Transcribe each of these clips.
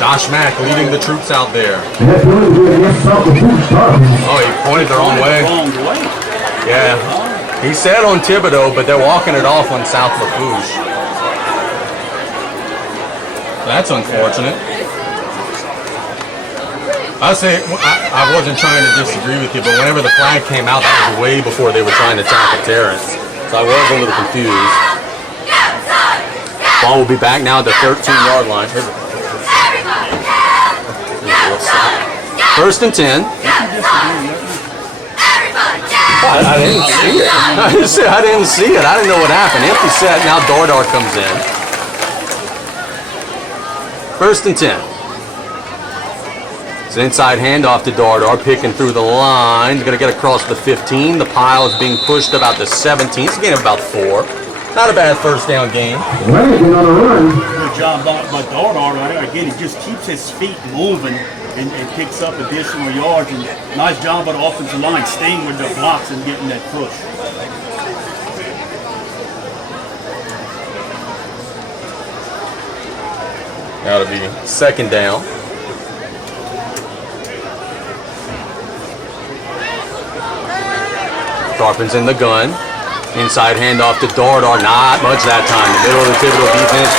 Josh Mack leading the troops out there. Oh, he pointed the wrong way. Yeah. He said on Thibodaux, but they're walking it off on South Lafourche. That's unfortunate. I wasn't trying to disagree with you, but whenever the flag came out, that was way before they were trying to tackle Terrence. So I was a little confused. Ball will be back now at the 13-yard line. First and 10. I didn't see it. I didn't see it. I didn't know what happened. Empty set. Now Thibodaux comes in. First and 10. It's an inside handoff to Thibodaux, picking through the line. He's going to get across the 15. The pile is being pushed about the 17. It's a gain of about 4. Not a bad first down game. Good job by Thibodaux. Again, he just keeps his feet moving and picks up additional yards. And nice job by the offensive line staying with the blocks and getting that push. That'll be second down. Tarpin's in the gun. Inside handoff to Thibodaux. Not much that time. The middle of the Thibodaux defense.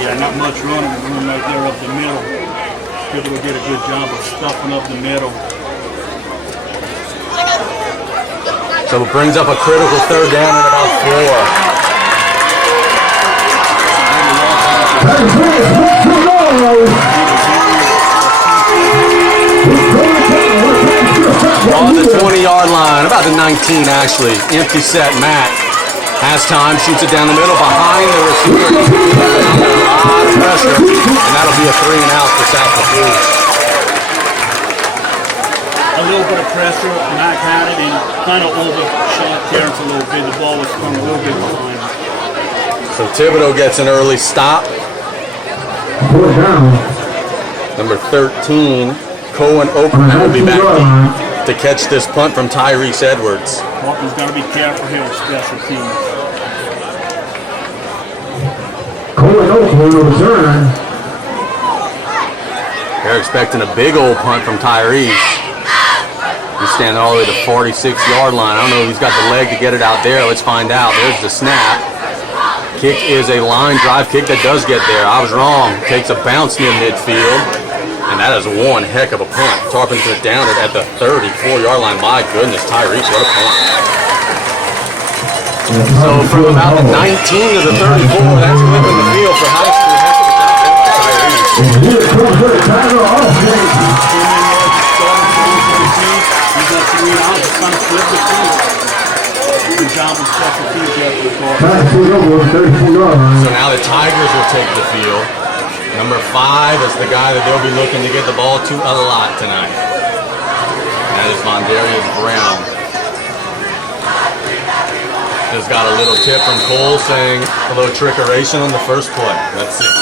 Yeah, not much running. Running right there up the middle. Thibodaux did a good job of stuffing up the middle. So it brings up a critical third down at about 4. On the 20-yard line, about the 19 actually. Empty set, Matt has time, shoots it down the middle behind the receiver. A lot of pressure, and that'll be a 3 and out for South Lafourche. A little bit of pressure, Mac had it, and kind of overshot Terrence a little bit. The ball was coming a little bit behind him. So Thibodaux gets an early stop. Number 13, Cohen Oakland will be back to catch this punt from Tyrese Edwards. Walker's got to be careful here with special teams. Cohen Oakland will return. They're expecting a big old punt from Tyrese. He's standing all the way to the 46-yard line. I don't know if he's got the leg to get it out there. Let's find out. There's the snap. Kick is a line drive kick that does get there. I was wrong. Takes a bounce near midfield. And that is one heck of a punt. Tarpin's going to down it at the 34-yard line. My goodness, Tyrese, what a punt. So from about the 19 to the 34, that's flipping the field for high school. Heck of a job by Tyrese. Good job with special teams there for the So now the Tigers will take the field. Number 5 is the guy that they'll be looking to get the ball to a lot tonight. That is Mondarius Brown. Just got a little tip from Cole saying a little trickeration on the first play. Let's see.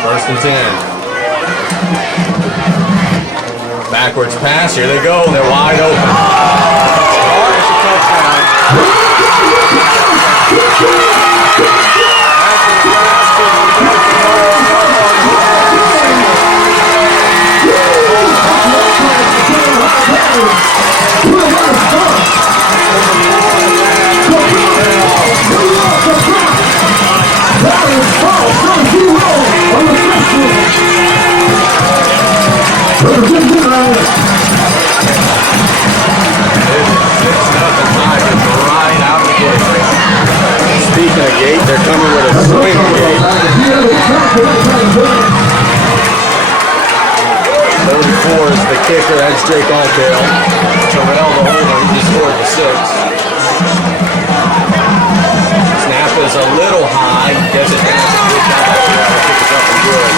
First and 10. Backwards pass. Here they go. They're wide open. It's a touchdown. Speaking of gate, they're coming with a swing gate. 34 is the kicker. That's Drake Alltail. Terrell, the holder, he just scored the 6. Snap is a little high. Gets it down. Good job. Pick it up and good.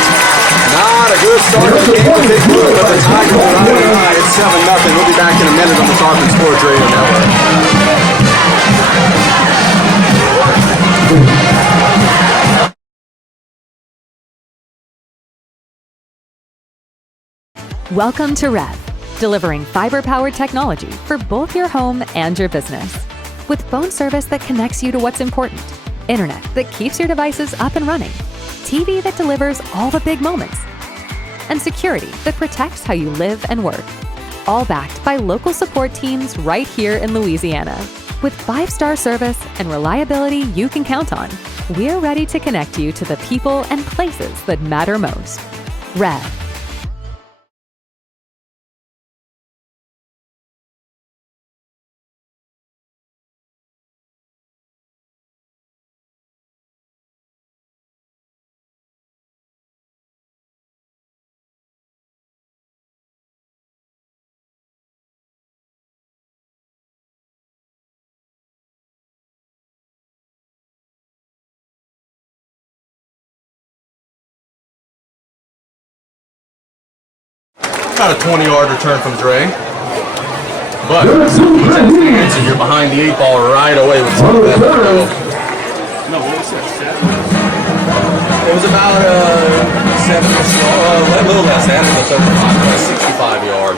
Not a good start to the game to take good, but the Tigers are running high. It's 7-0. We'll be back in a minute on the Tarpin Sports Radio Network. Welcome to Rev, delivering fiber-powered technology for both your home and your business. With phone service that connects you to what's important, internet that keeps your devices up and running, TV that delivers all the big moments, and security that protects how you live and work. All backed by local support teams right here in Louisiana. With 5-star service and reliability you can count on, we're ready to connect you to the people and places that matter most. Red. About a 20-yard return from Dre. But he tends to answer. You're behind the 8 ball right away with some of that. No, what was that? It was about 7 or so, a little less than the 35, 65-yard.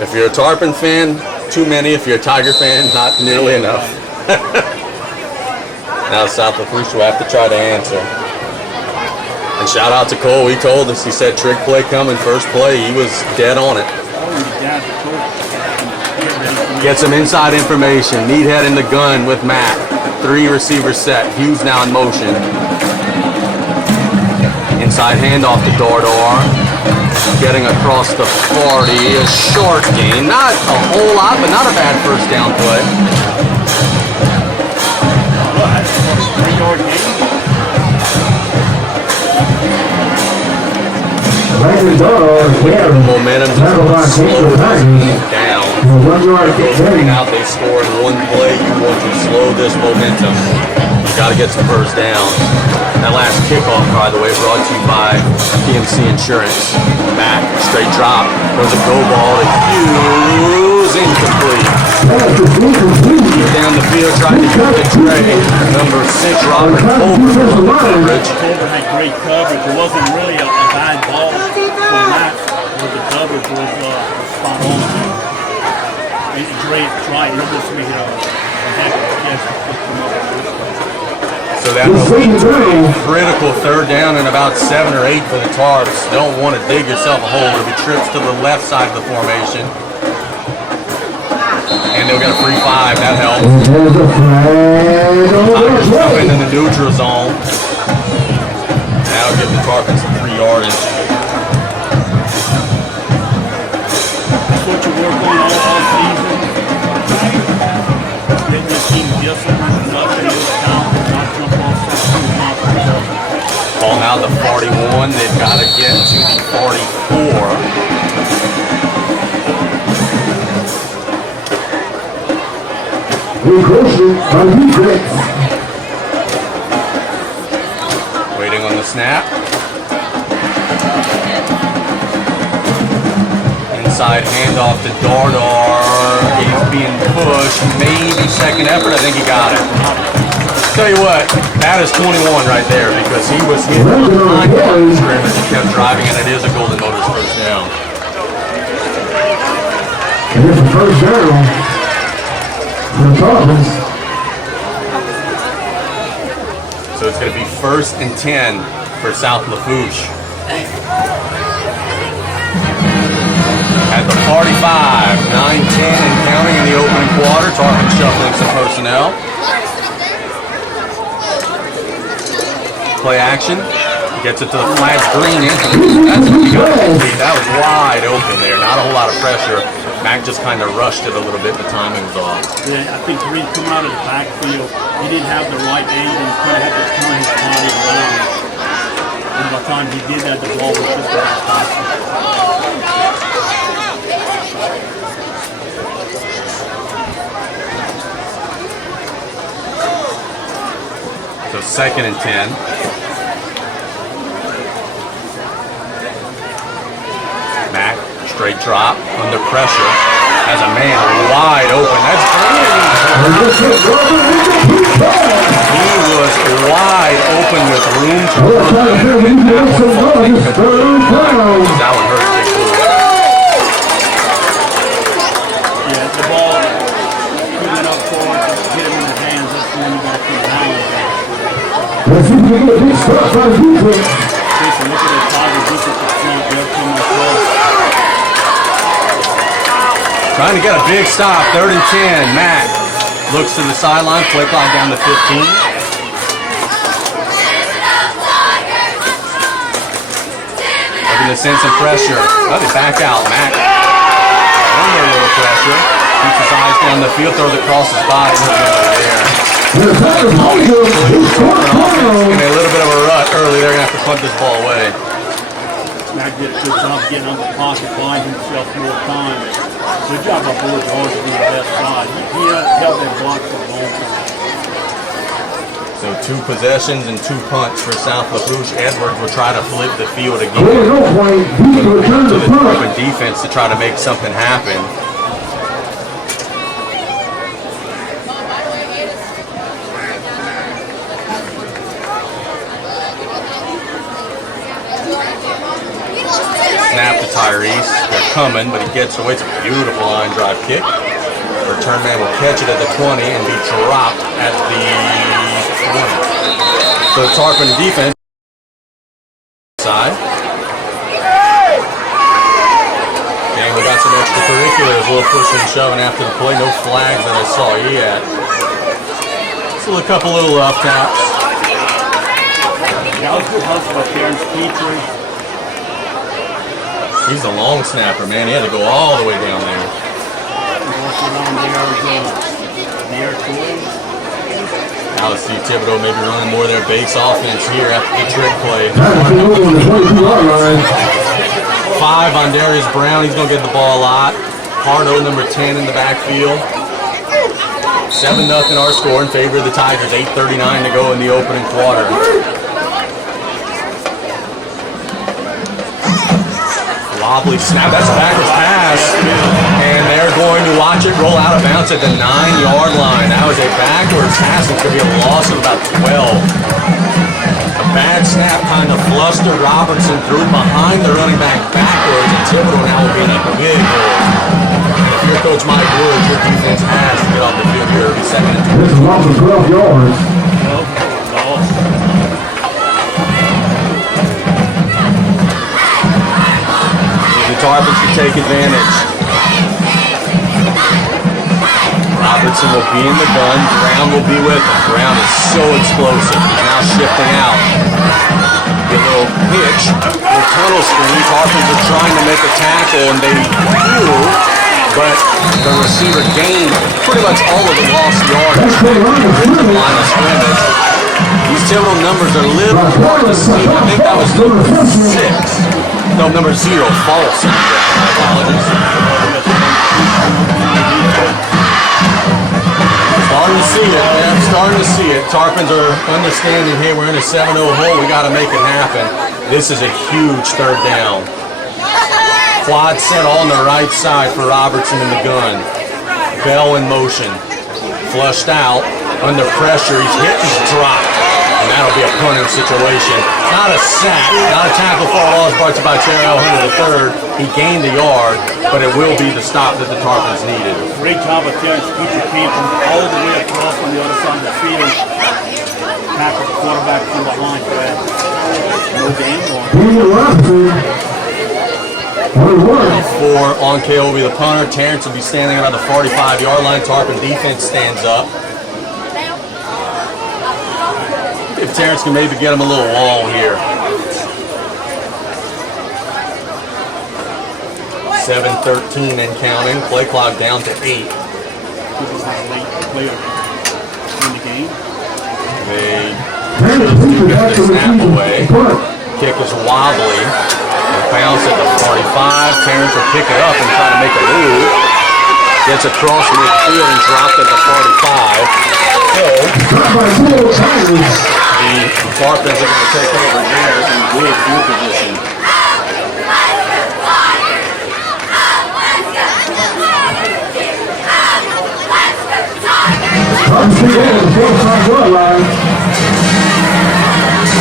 If you're a Tarpon fan, too many. If you're a Tiger fan, not nearly enough. Now South Lafourche will have to try to answer. And shout out to Cole. He told us, he said trick play coming, first play. He was dead on it. Get some inside information. Needhead in the gun with Matt. 3 receivers set. Hughes now in motion. Inside handoff to Thibodaux. Getting across the 40. A short gain. Not a whole lot, but not a bad first down play. 3-yard gain. Momentum just slow down. Out, they score in one play. You want to slow this momentum. You got to get some first downs. That last kickoff, by the way, brought to you by PMC Insurance. Back, straight drop. There's a go ball to Hughes, incomplete. Down the field, trying to get the Trey. Number 6, Robert Colbert on the coverage. Colbert had great coverage. It wasn't really a bad ball for Matt, but the coverage was spot on. And Dre tried. He almost made a heck of a catch to pick him up. So that will lead to a critical third down and about 7 or 8 for the Tarps. Don't want to dig yourself a hole. It'll be trips to the left side of the formation. And they'll get a free 5. That helps. Tigers jump into the neutral zone. That'll give the Tarpons some 3 yardage. That's what you work on all season. Get this team disciplined enough to use count and not jump off something. Ball now the 41. They've got to get to the 44. Waiting on the snap. Inside handoff to Thibodaux. He's being pushed. Maybe second effort. I think he got it. Tell you what, that is 21 right there because he was hit on the 9-yard scrimmage and kept driving, and it is a Golden Motors first down. And it's a first down for the Tarpons. So it's going to be 1st and 10 for South Lafourche. At the 45, 9-10 and counting in the opening quarter. Tarpons shuffling some personnel. Play action. Gets it to the flag green. That's what we got to complete. That was wide open there. Not a whole lot of pressure. Mac just kind of rushed it a little bit. The timing was off. Yeah, I think Green coming out of the backfield, he didn't have the right angle and kind of had to turn his body around. And by the time he did that, the ball was just about passing. So 2nd and 10. Mac, straight drop, under pressure, has a man wide open. That's he was wide open with room to run. That one hurt big. can get a big stop by the defense. Jason, look at that Tiger defense up front. They're coming across. Trying to get a big stop, 3rd and 10. Matt looks to the sideline, play clock down to 15. Looking to send some pressure. Oh, they back out. Matt under a little pressure. Keeps his eyes down the field, throws it across his body. There. The Tigers hold you. In a little bit of a rut early, they're going to have to punt this ball away. Matt did a good job getting on the pocket, buying himself more time. Good job by Boyd George on the left side. He held that block for a long time. So 2 possessions and 2 punts for South Lafourche. Edwards will try to flip the field again. To the Tarpon defense to try to make something happen. Snap to Tyrese. They're coming, but he gets away. It's a beautiful line drive kick. Return man will catch it at the 20 and be dropped at the 20. So the Tarpon defense side. And we got some extracurriculars, a little pushing and shoving after the play. No flags that I saw yet. So a couple little left taps. That was good hustle by Terrence Petrie. He's a long snapper, man. He had to go all the way down there. Now let's see Thibodaux maybe running more of their base offense here after the trick play. 5 on Darius Brown. He's going to get the ball a lot. Pardo, number 10 in the backfield. 7-0 our score in favor of the Tigers. 8:39 to go in the opening quarter. Wobbly snap, that's a backwards pass, and they're going to watch it roll out of bounds at the 9-yard line. That was a backwards pass. It's going to be a loss of about 12. A bad snap kind of flustered Robertson, threw behind the running back backwards, and Thibodaux now will be in a big hole. And if you're Coach Mike Woods, your defense has to get off the field here. It'll be 2nd and 2. This is loss of 12 yards. Tarpon can take advantage. Robertson will be in the gun. Brown will be with him. Brown is so explosive. He's now shifting out. Get a little pitch. A tunnel screen. Tarpons are trying to make a tackle, and they do, but the receiver gained pretty much all of the lost yardage in the line of scrimmage. These Thibodaux numbers are a little hard to see. I think that was number 6. No, number 0, false. Apologies. Starting to see it, man. Starting to see it. Tarpons are understanding, hey, we're in a 7-0 hole. We got to make it happen. This is a huge 3rd down. Quad set on the right side for Robertson in the gun. Bell in motion. Flushed out. Under pressure. He's hit. He's dropped. And that'll be a punting situation. Not a sack, not a tackle for a loss brought to you by Terrell Hunter III. He gained a yard, but it will be the stop that the Tarpons needed. Great job of Terrence Petrie came from all the way across on the other side of the field. Tackled the quarterback from behind, Brad. No game on. 4 on KO will be the punter. Terrence will be standing around the 45-yard line. Tarpon defense stands up. If Terrence can maybe get him a little wall here. 7:13 and counting. Play clock down to 8. This is a late player in the game. They get the snap away. Kick was wobbly. Bounce at the 45. Terrence will pick it up and try to make a move. Gets across midfield and dropped at the 45. So, the Tarpons are going to take over there in good field position.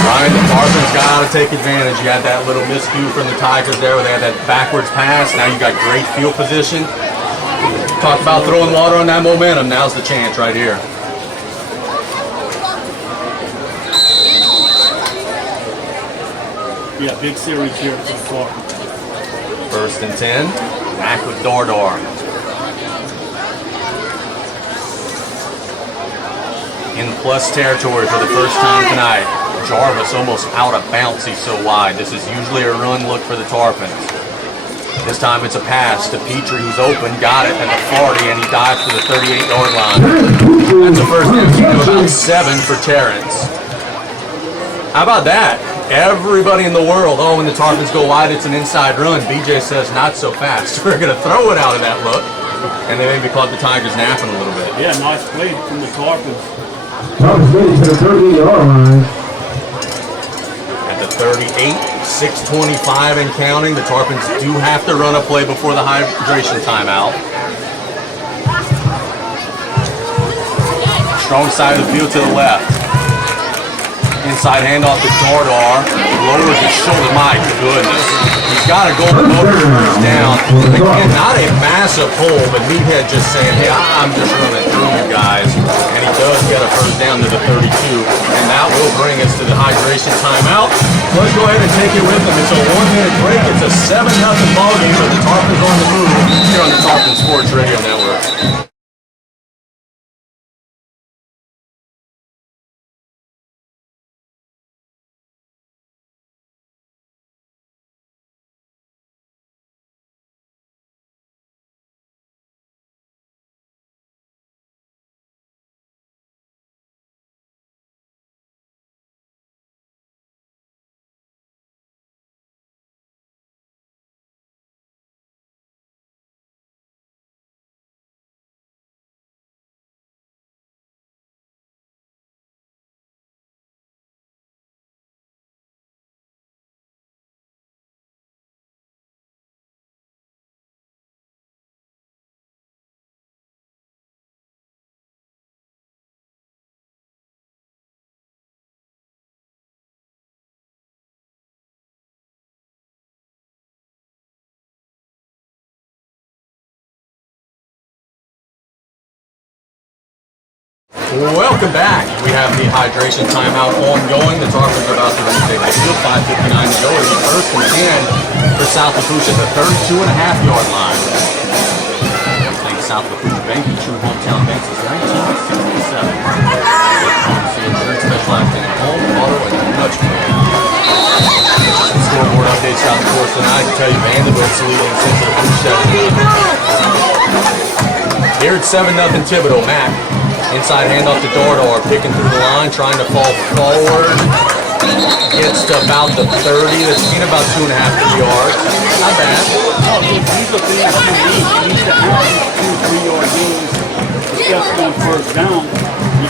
Ryan, the Tarpons got to take advantage. You had that little miscue from the Tigers there where they had that backwards pass. Now you got great field position. Talk about throwing water on that momentum. Now's the chance right here. Yeah, big series here for the Tarpons. 1st and 10. Back with Thibodaux. In plus territory for the first time tonight. Jarvis almost out of bounds. He's so wide. This is usually a run look for the Tarpons. This time it's a pass to Petrie, who's open. Got it at the 40, and he dives to the 38-yard line. That's a first down. About 7 for Terrence. How about that? Everybody in the world, oh, when the Tarpons go wide, it's an inside run. BJ says, not so fast. We're going to throw it out of that look. And they maybe caught the Tigers napping a little bit. Yeah, nice play from the Tarpons. Tarpons leading to the 38-yard line. At the 38, 6:25 and counting. The Tarpons do have to run a play before the hydration timeout. Strong side of the field to the left. Inside handoff to Thibodaux. Lowers his shoulder. My goodness. He's got a golden motor first down. Again, not a massive hole, but Meathead just saying, hey, I'm just running through you guys. And he does get a first down to the 32. And that will bring us to the hydration timeout. Let's go ahead and take it with them. It's a 1-minute break. It's a 7-0 ball game, but the Tarpons on the move here on the Tarpon Sports Radio Network. Welcome back. We have the hydration timeout ongoing. The Tarpons are about to retake the field. 5:59 to go. It'll be 1st and 10 for South Lafourche at the 32.5-yard line. Thank South Lafourche Bank, the true hometown bank since 1967. Insurance specialized in home, auto, and much more. Some scoreboard updates out the course tonight to tell you Vanderbilt's leading since Lafourche 7. Here it's 7-0 Thibodaux. Mac. Inside handoff to Thibodaux, picking through the line, trying to fall forward. Gets to about the 30. That's in about 2.5 yards. Not bad. These are things you need. You need to have these 2-3 yard gains, especially on first down.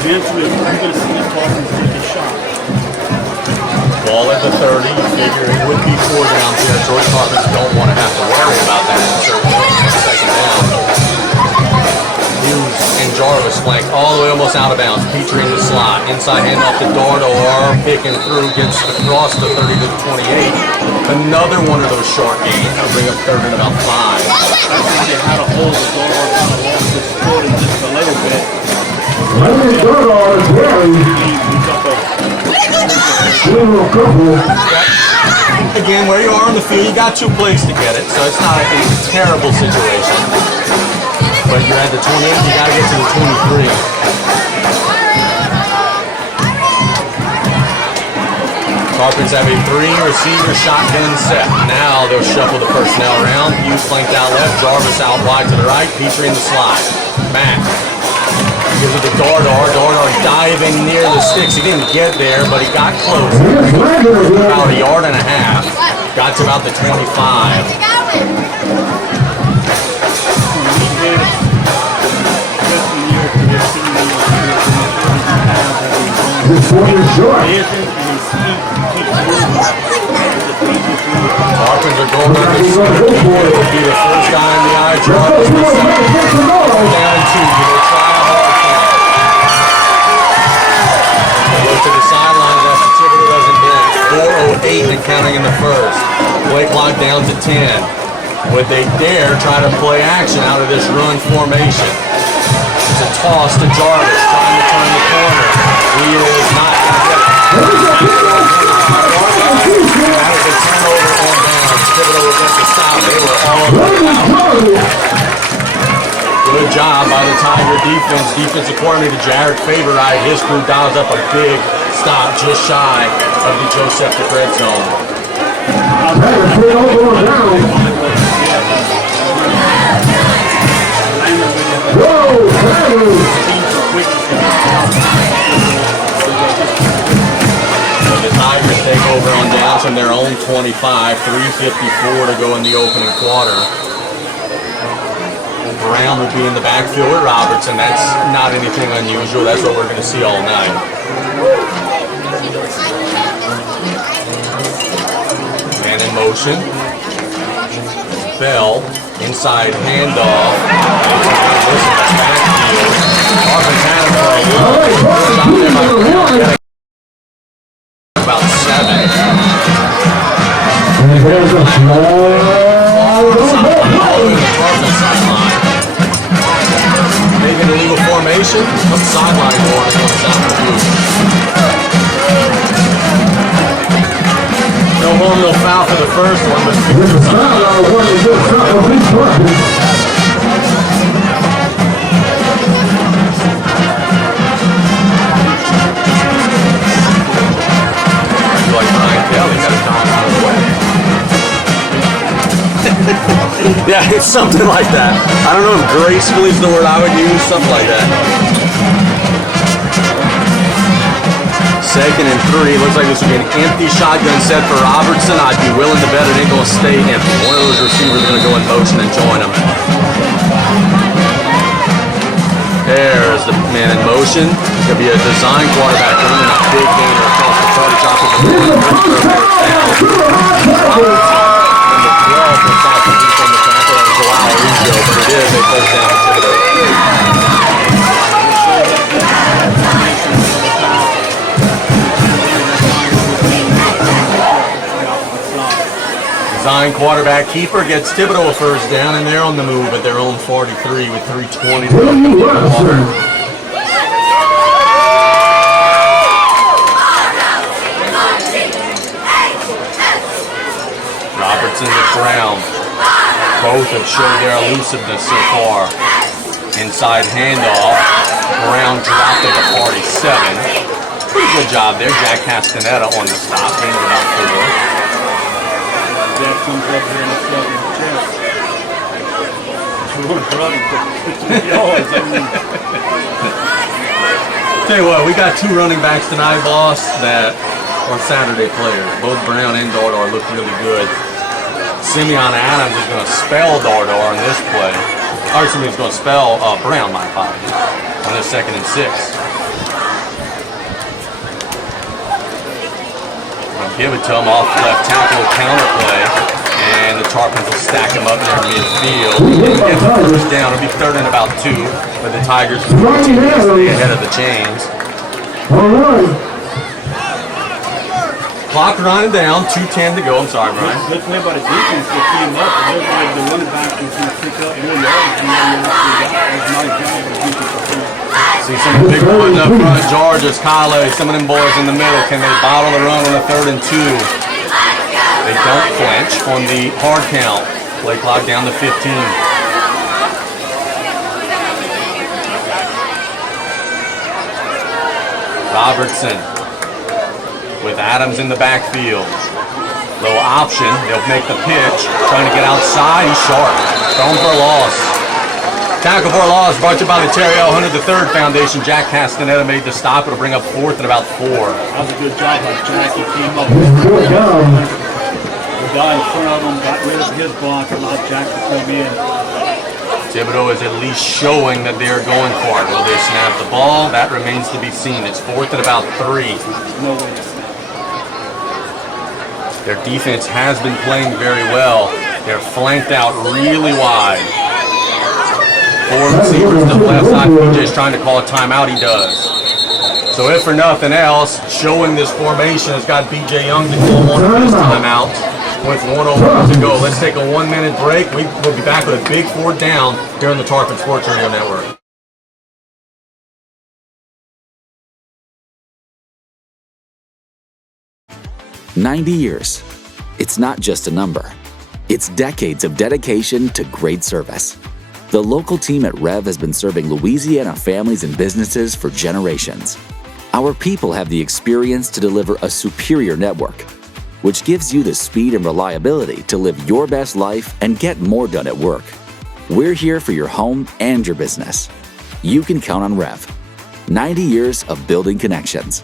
Eventually, you're going to see the Tarpons take a shot. Ball at the 30. You figure it would be 4 down territory. Tarpons don't want to have to worry about that. Second down. Hughes and Jarvis flank all the way almost out of bounds. Petrie in the slot. Inside handoff to Thibodaux, picking through, gets across the 30 to the 28. Another one of those short gains. That'll bring up 3rd and about 5. I think they had a hold of Thibodaux, kind of lost his footing just a little bit. Thibodaux is very. Again, where you are on the field, you got 2 plays to get it, so it's not a terrible situation. But you're at the 28, you got to get to the 23. Tarpons have a 3-receiver shotgun set. Now they'll shuffle the personnel around. Hughes flanked out left, Jarvis out wide to the right, Petrie in the slot. Mac gives it to Thibodaux. Thibodaux diving near the sticks. He didn't get there, but he got close. About 1.5 yards. Got to about the 25. Tarpons are going on this. It will be the first guy in the eye drop. Down 2. They'll try a hard count. They look to the sidelines after Thibodaux doesn't blink. 4:08 and counting in the first. Play clock down to 10. Would they dare try to play action out of this run formation? It's a toss to Jarvis, trying to turn the corner. He is not going to get it. That was a turnover on downs. Thibodaux was at the stop. They were all out. Good job by the Tiger defense. Defensive coordinator Jared Favorite. His crew dials up a big stop just shy of the Joseph red zone. The Tigers take over on downs from their own 25. 3:54 to go in the opening quarter. Brown will be in the backfield with Robertson. That's not anything unusual. That's what we're going to see all night. Man in motion. Bell, inside handoff. Marvin had him for a little. About 7. And there's a small sideline. Maybe an illegal formation. Some sideline board on the top of the no harm, no foul for the first one, but like Brian Kelly got a comment out of the way. Yeah, it's something like that. I don't know if gracefully is the word I would use, something like that. 2nd and 3. Looks like this would be an empty shotgun set for Robertson. I'd be willing to bet it ain't going to stay empty. One of those receivers is going to go in motion and join him. There's the man in motion. It's going to be a design quarterback running a big gainer across the 40, dropping the ball. Number 12 from South East on the tackle. That was Joao Rizzo, but it is a first down for Thibodaux. Design quarterback keeper gets Thibodaux a first down, and they're on the move at their own 43 with 3:20 to go. Robertson and Brown both have showed their elusiveness so far. Inside handoff. Brown dropped at the 47. Pretty good job there. Jack Castaneda on the stop, gained about 4. Jack comes up here and stuff in the chest. Tell you what, we got 2 running backs tonight, boss, that are Saturday players. Both Brown and Dardar look really good. Simeon Adams is going to spell Dardar in this play. Or he's going to spell Brown, my apologies, on this 2nd and 6. Give it to him off left tackle counter play, and the Tarpons will stack him up there in midfield. He didn't get the first down. It'll be 3rd and about 2, but the Tigers will continue to stay ahead of the chains. Clock running down, 2:10 to go. I'm sorry, Brian. Good play by the defense that came up. It looked like the running back was going to pick up more yards than what he got. It was a nice job by the defense. See some of the big boys up front. Georges, Kyle, some of them boys in the middle. Can they bottle the run on the 3rd and 2? They don't flinch on the hard count. Play clock down to 15. Robertson with Adams in the backfield. Low option. They'll make the pitch. Trying to get outside. He's sharp. Thrown for a loss. Tackle for a loss brought to you by the Terry L. Hunter III Foundation. Jack Castaneda made the stop. It'll bring up 4th and about 4. That was a good job by Jack. He came up with the guy in front of him, got rid of his block, allowed Jack to come in. Thibodaux is at least showing that they're going for it. Will they snap the ball? That remains to be seen. It's 4th and about 3. No way to snap. Their defense has been playing very well. They're flanked out really wide. 4 receivers to the left side. PJ's trying to call a timeout. He does. So if for nothing else, showing this formation has got BJ Young to call one of his timeouts with 1:01 to go. Let's take a 1-minute break. We'll be back with a big 4th down here on the Tarpon Sports Radio Network. 90 years. It's not just a number. It's decades of dedication to great service. The local team at Rev has been serving Louisiana families and businesses for generations. Our people have the experience to deliver a superior network, which gives you the speed and reliability to live your best life and get more done at work. We're here for your home and your business. You can count on Rev. 90 years of building connections.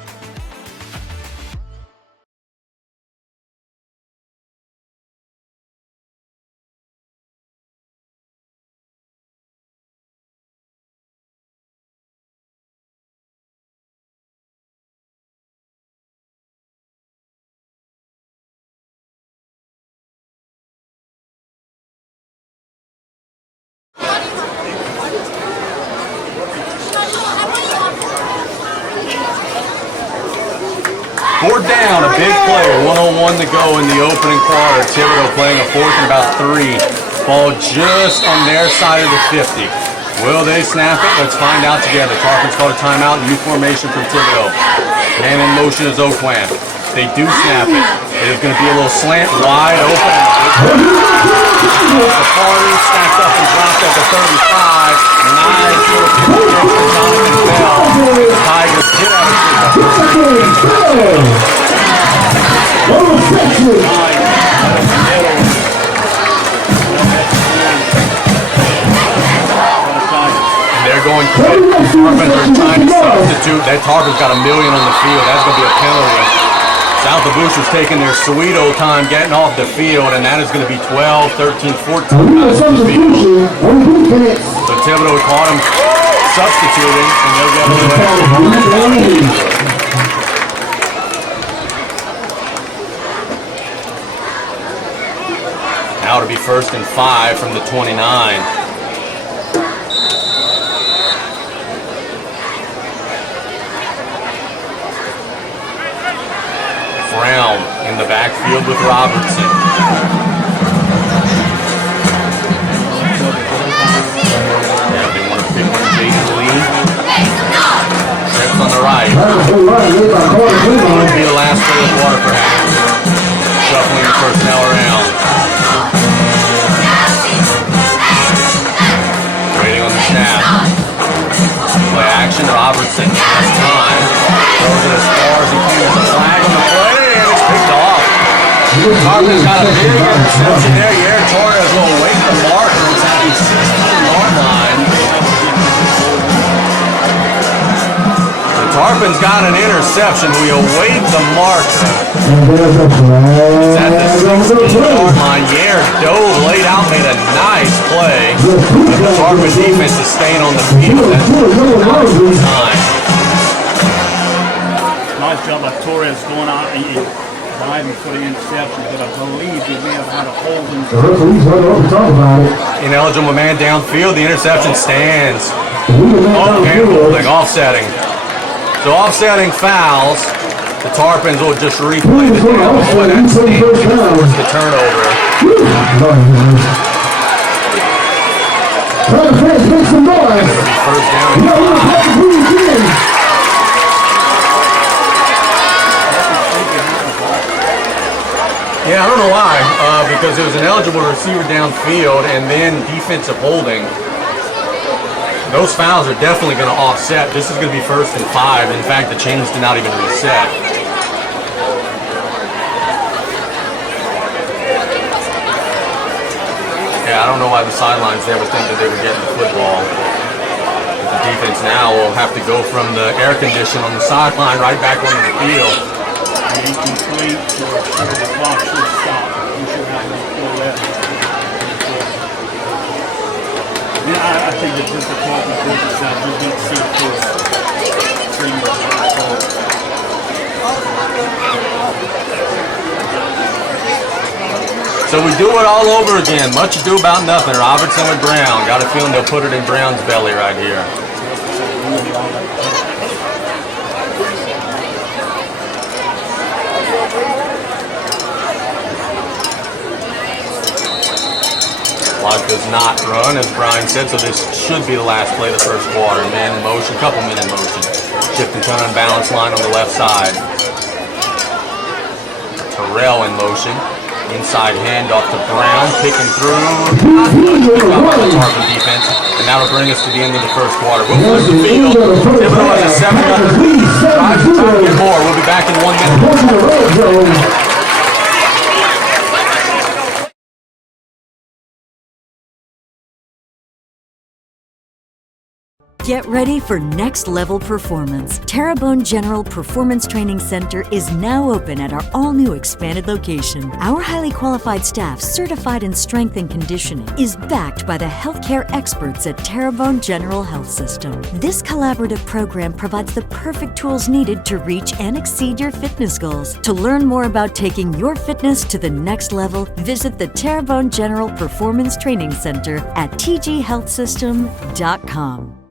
Fourth down, a big play, 1:01 to go in the opening quarter. Thibodaux playing a fourth and about 3. Ball just on their side of the 50. Will they snap it? Let's find out together. Tarpons called a timeout, new formation from Thibodaux. Man in motion is Oakland. They do snap it. It is going to be a little slant, wide open. The 40 snapped up and dropped at the 35. Nice little kick from Jonathan Bell. The Tigers did have a they're going quick. Tarpons are trying to substitute. That Tarpons got $1 million on the field. That's going to be a penalty. Thibodaux was taking their Thibodaux time getting off the field, and that is going to be 12, 13, 14 guys on the field. So Thibodaux caught him substituting, and they'll get a little extra. Now it'll be 1st and 5 from the 29. Brown in the backfield with Robertson. Yeah, they want to pick one Jaden Lee. Trips on the right. Would be the last play of the quarter for him. Shuffling the personnel around. Waiting on the snap. Play action, Robertson. Has time. Throws it as far as he can. There's a flag on the play. Picked off. Tarpons got a big interception there. Yair Torres will await the marker. It's at the 16-yard line. The Tarpons got an interception. We await the marker. It's at the 16-yard line. Yair dove, laid out, made a nice play. But the Tarpon defense is staying on the field. That's time. Nice job by Torres going out and diving for the interception, but I believe they may have had a holding. Ineligible man downfield. The interception stands. Holding, offsetting. So offsetting fouls. The Tarpons will just replay the deal. Boy, that forced the turnover. And it'll be 1st down. Yeah, I don't know why, because it was an eligible receiver downfield and then defensive holding. Those fouls are definitely going to offset. This is going to be 1st and 5. In fact, the chains did not even reset. Yeah, I don't know why the sidelines there would think that they were getting the football. But the defense now will have to go from the air condition on the sideline right back onto the field. Incomplete, so the clock should stop. You should have no play left. Yeah, I think that just the clock on both sides, you didn't see it first. So we do it all over again. Much ado about nothing. Robertson with Brown. Got a feeling they'll put it in Brown's belly right here. Clock does not run, as Brian said, so this should be the last play of the 1st quarter. Man in motion, couple men in motion. Shifting to an unbalanced line on the left side. Terrell in motion. Inside handoff to Brown, kicking through. Good job by the Tarpon defense. And that'll bring us to the end of the first quarter. We'll flip the field. Thibodaux has a 7-0 lead. Drives to try to get more. We'll be back in 1 minute. Get ready for next level performance. Terrebonne General Performance Training Center is now open at our all-new expanded location. Our highly qualified staff, certified in strength and conditioning, is backed by the healthcare experts at Terrebonne General Health System. This collaborative program provides the perfect tools needed to reach and exceed your fitness goals. To learn more about taking your fitness to the next level, visit the Terrebonne General Performance Training Center at tghealthsystem.com.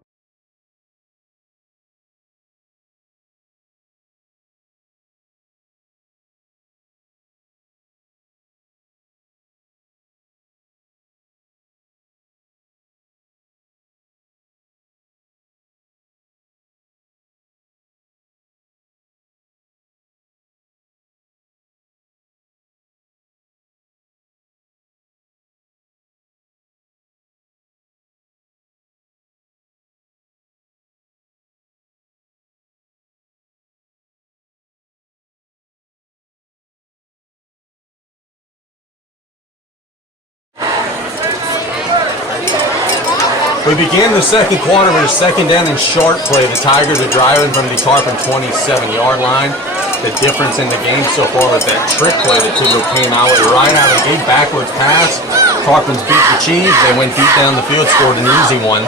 We begin the second quarter with a second down and short play. The Tigers are driving from the Tarpon 27-yard line. The difference in the game so far was that trick play that Thibodaux came out with right out of the gate, backwards pass. Tarpons beat the Chiefs. They went deep down the field, scored an easy one.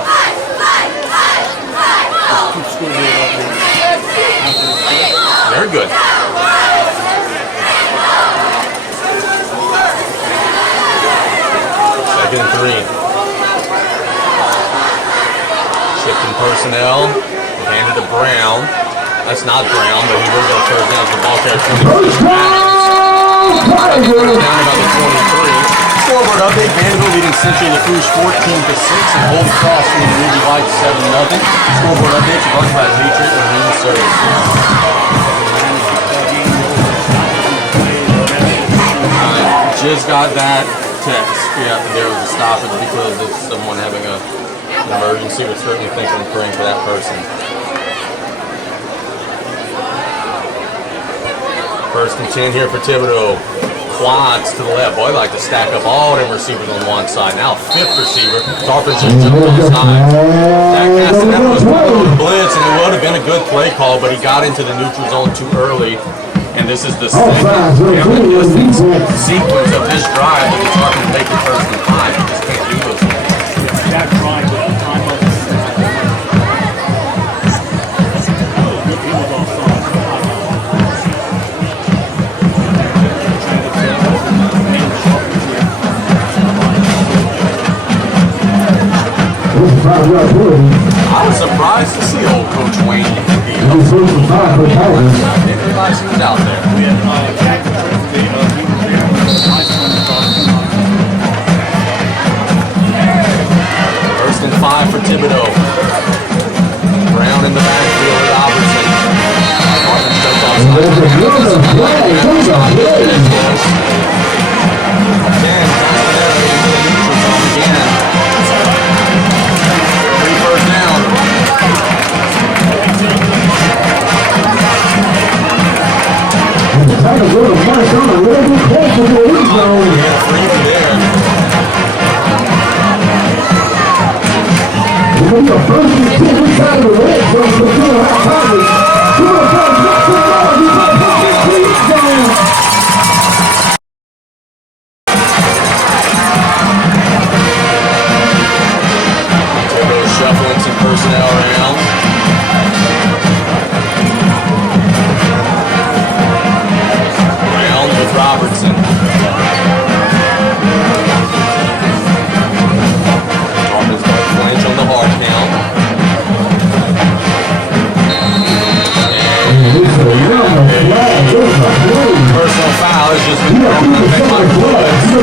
Very good. Second and 3. Shifting personnel, handed to Brown. That's not Brown, but he will get a first down. The ball carrier 23. First down about the 23. Scoreboard update: Vanderbilt leading Central Lafourche 14-6, and Holy Cross leading Ruby White 7-0. Scoreboard updates brought by Patriot Marine Services. I just got that text. Yeah, there was a stoppage because it's someone having an emergency. Would certainly think I'm praying for that person. First and 10 here for Thibodaux. Quads to the left. Boy, I like to stack up all them receivers on one side. Now fifth receiver. Tarpons just jumped on his high. That Castaneda was pulling on the blitz, and it would have been a good play call, but he got into the neutral zone too early. And this is the second sequence of this drive that the Tarpons make it first and 5. You just can't do those things. That drive with the time of the he was offside. I was surprised to see old Coach Wayne in the field. I didn't realize he was out there. We had Jack he was there. Nice one. First and 5 for Thibodaux. Brown in the backfield, Robertson. Martin steps outside. Again, neutral zone again. 3 first down. Freebie there. Thibodaux shuffling some personnel around. Brown with Robertson. Tarpons got flinch on the hard count. Personal foul has just been thrown to make my foot. So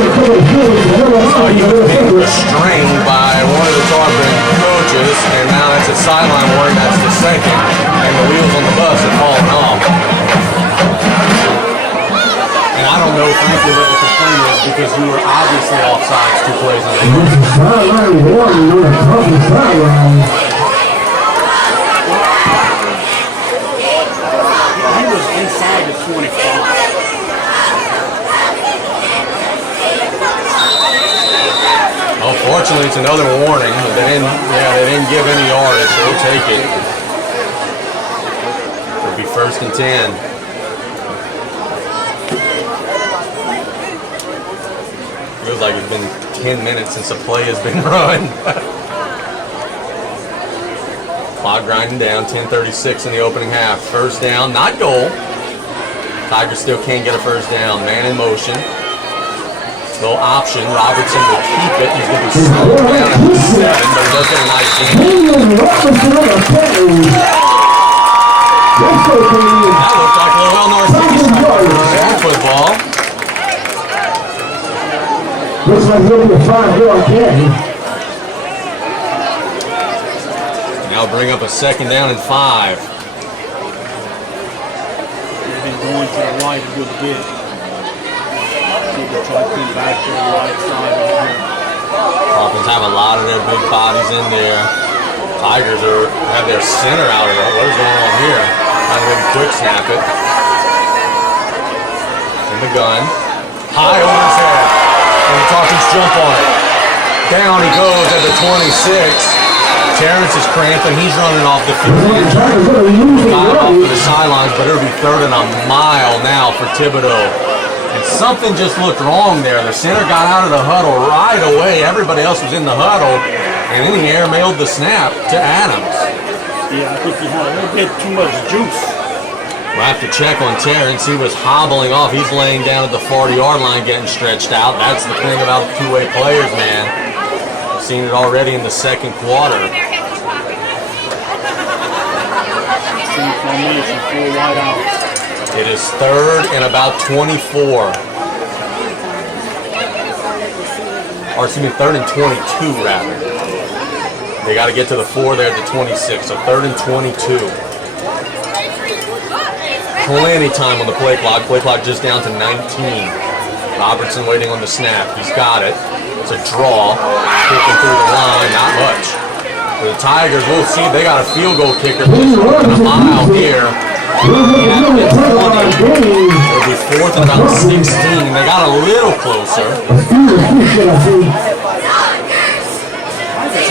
he was being restrained by one of the Tarpon coaches, and now that's a sideline warning. That's the second, and the wheels on the bus have fallen off. And I know frankly what the complaint is because you were obviously offsides 2 plays in a row. This is sideline warning on the toughest sideline. He was inside the 25. Unfortunately, it's another warning, but they didn't give any yardage, so we'll take it. It'll be 1st and 10. Feels like it's been 10 minutes since the play has been run. Clock grinding down, 10:36 in the opening half. 1st down, not goal. Tigers still can't get a 1st down. Man in motion. No option. Robertson will keep it. He's going to be slowed down at 7, but he does get a nice game. That looks like Lowell Narcisse football. Looks like he'll be a 5-yard carry. Now bring up a 2nd down and 5. They've been going to the right a good bit. Try to come back to the right side over here. Dolphins have a lot of their big bodies in there. Tigers have their center out of it. What is going on here? Trying to maybe quick snap it. In the gun. High over his head. And the Dolphins jump on it. Down he goes at the 26. Terrence is cramping. He's running off the field. Off to the sidelines, but it'll be 3rd and a mile now for Thibodaux. And something just looked wrong there. The center got out of the huddle right away. Everybody else was in the huddle. And then he air-mailed the snap to Adams. Yeah, I think he had a little bit too much juice. We'll have to check on Terrence. He was hobbling off. He's laying down at the 40-yard line getting stretched out. That's the thing about two-way players, man. I've seen it already in the 2nd quarter. It is 3rd and about 24. Or excuse me, 3rd and 22 rather. They got to get to the 4 there at the 26. So 3rd and 22. Plenty time on the play clock. Play clock just down to 19. Robertson waiting on the snap. He's got it. It's a draw. Kicking through the line. Not much. For the Tigers, we'll see. They got a field goal kicker just running a mile here. It'll be 4th and about 16. They got a little closer. Tigers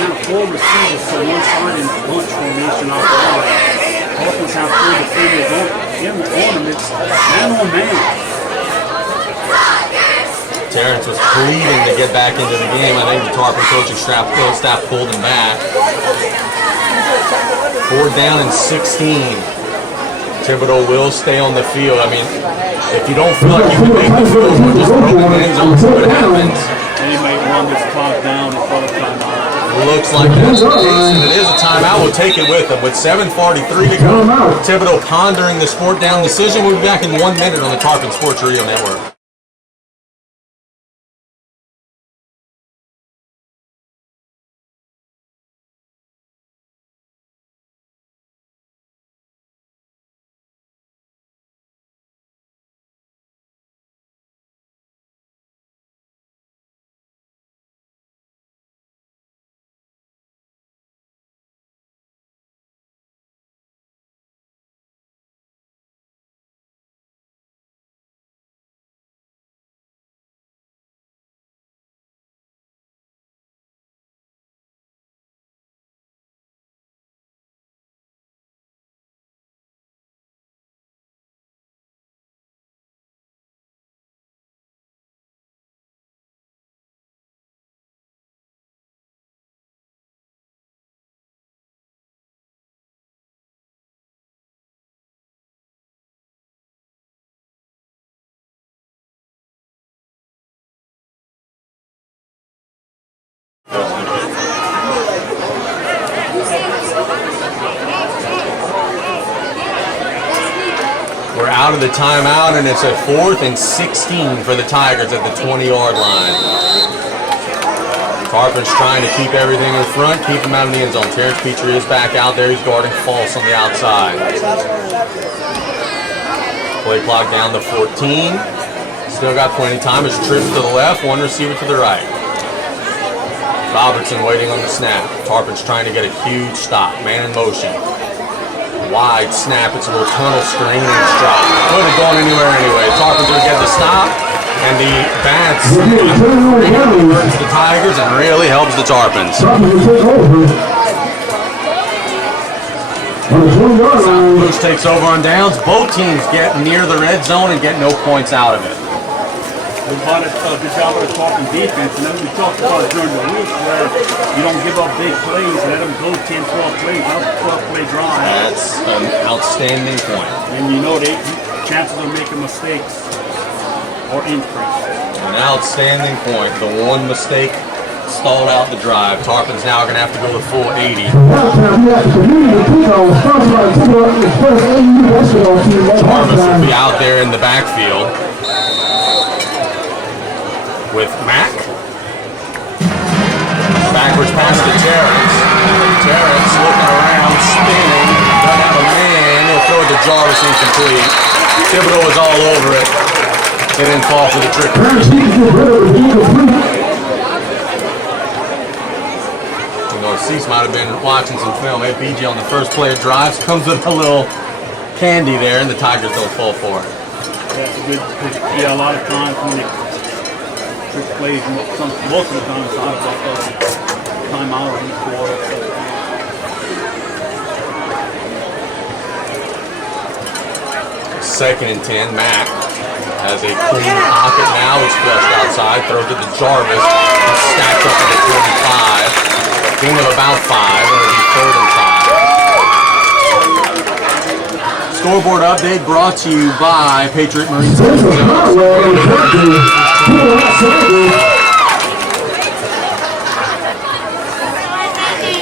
have 4 receivers, so one side in bunch formation off the line. Dolphins have 4 defenders in the ornaments, man on man. Terrence was pleading to get back into the game. I think the Tarpon coaching staff pulled him back. 4th down and 16. Thibodaux will stay on the field. I mean, if you don't feel like you can make the field goal, just throw the end zone, see what happens. They may run this clock down and call a timeout. Looks like that's the case, and it is a timeout. We'll take it with them. With 7:43 to go, Thibodaux pondering the sport down decision. We'll be back in 1 minute on the Tarpon Sports Radio Network. We're out of the timeout, and it's a 4th and 16 for the Tigers at the 20-yard line. Tarpon's trying to keep everything in front, keep him out of the end zone. Terrence Petrie is back out there. He's guarding false on the outside. Play clock down to 14. Still got plenty of time. There's trips to the left, one receiver to the right. Robertson waiting on the snap. Tarpon's trying to get a huge stop. Man in motion. Wide snap. It's a little tunnel screen and it's dropped. Couldn't have gone anywhere anyway. Tarpon's going to get the stop. And the bats hurts the Tigers and really helps the Tarpons. Lafourche takes over on downs. Both teams get near the red zone and get no points out of it. We've done a good job of talking defense, and then we talked about it during the week where you don't give up big plays, let them go 10, 12 plays, out 12-play drive. That's an outstanding point. And you know chances of making mistakes or increase. An outstanding point. The one mistake stalled out the drive. Tarpon's now going to have to go the full 80. Jarvis will be out there in the backfield with Mack. Backwards pass to Terrence. Terrence looking around, spinning. Doesn't have a man. He'll throw it to Jarvis incomplete. Thibodaux was all over it. It didn't fall for the trick. Cease might have been watching some film. Hey, BJ on the first play of drives comes with a little candy there, and the Tigers don't fall for it. That's a good. Yeah, a lot of times when they trick plays, most of the time it's not about timeout or each quarter. Second and 10. Mack has a clean pocket now. He's flushed outside. Throws it to Jarvis. He's stacked up to the 45. Game of about 5, and it'll be 3rd and 5. Scoreboard update brought to you by Patriot Marine Sports.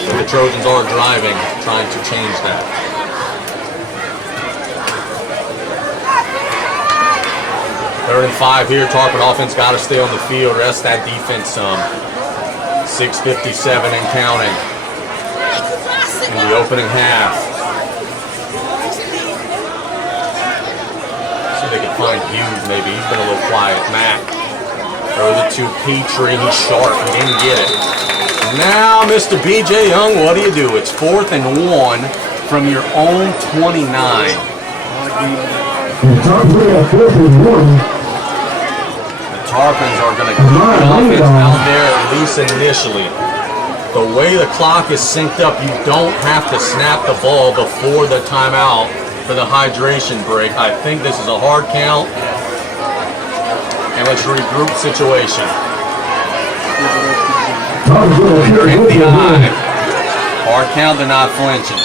The Trojans are driving, trying to change that. Third and 5 here. Tarpon offense got to stay on the field. Rest that defense some. 6:57 and counting in the opening half. See if they can find Hughes maybe. He's been a little quiet. Mack throws it to Petrie. He's sharp. He didn't get it. Now, Mr. BJ Young, what do you do? It's 4th and 1 from your own 29. Tarpons are going to keep the offense out there at least initially. The way the clock is synced up, you don't have to snap the ball before the timeout for the hydration break. I think this is a hard count. And let's regroup situation. They're in the eye. Hard count, they're not flinching.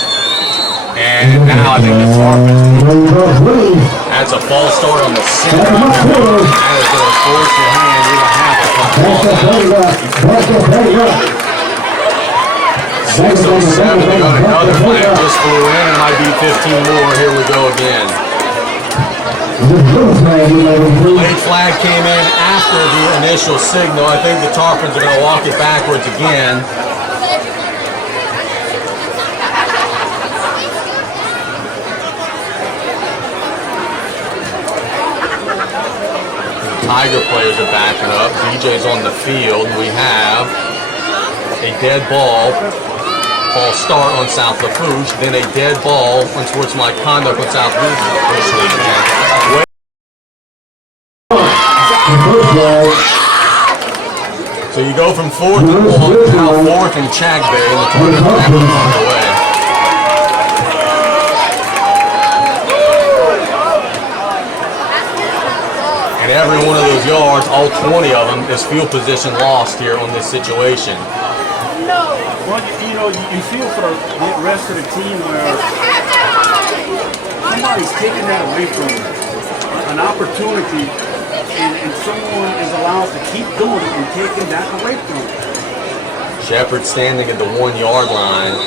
And now I think the Tarpons. That's a false start on the center. That is going to force your hand. You're going to have to put the ball down. 6:07 to go. Another flag just flew in. It might be 15 more. Here we go again. The late flag came in after the initial signal. I think the Tarpons are going to walk it backwards again. Tiger players are backing up. BJ's on the field. We have a dead ball. False start on South Lafourche. Then a dead ball on sportsmanlike conduct on South Lafourche. So you go from 4th and 1 to now 4th and Chagbay, and the Tarpons are on the way. And every one of those yards, all 20 of them, is field position lost here on this situation. Well, you know, you feel for the rest of the team where somebody's taking that away from them. An opportunity, and someone is allowed to keep doing it and taking that away from them. Shepard standing at the 1-yard line.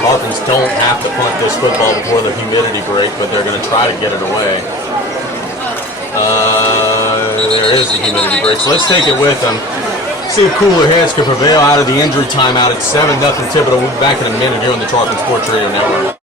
Tarpons don't have to punt this football before the humidity break, but they're going to try to get it away. There is the humidity break, so let's take it with them. See if cooler heads can prevail out of the injury timeout at 7-0 Thibodaux. We'll be back in a minute here on the Tarpon Sports Radio Network.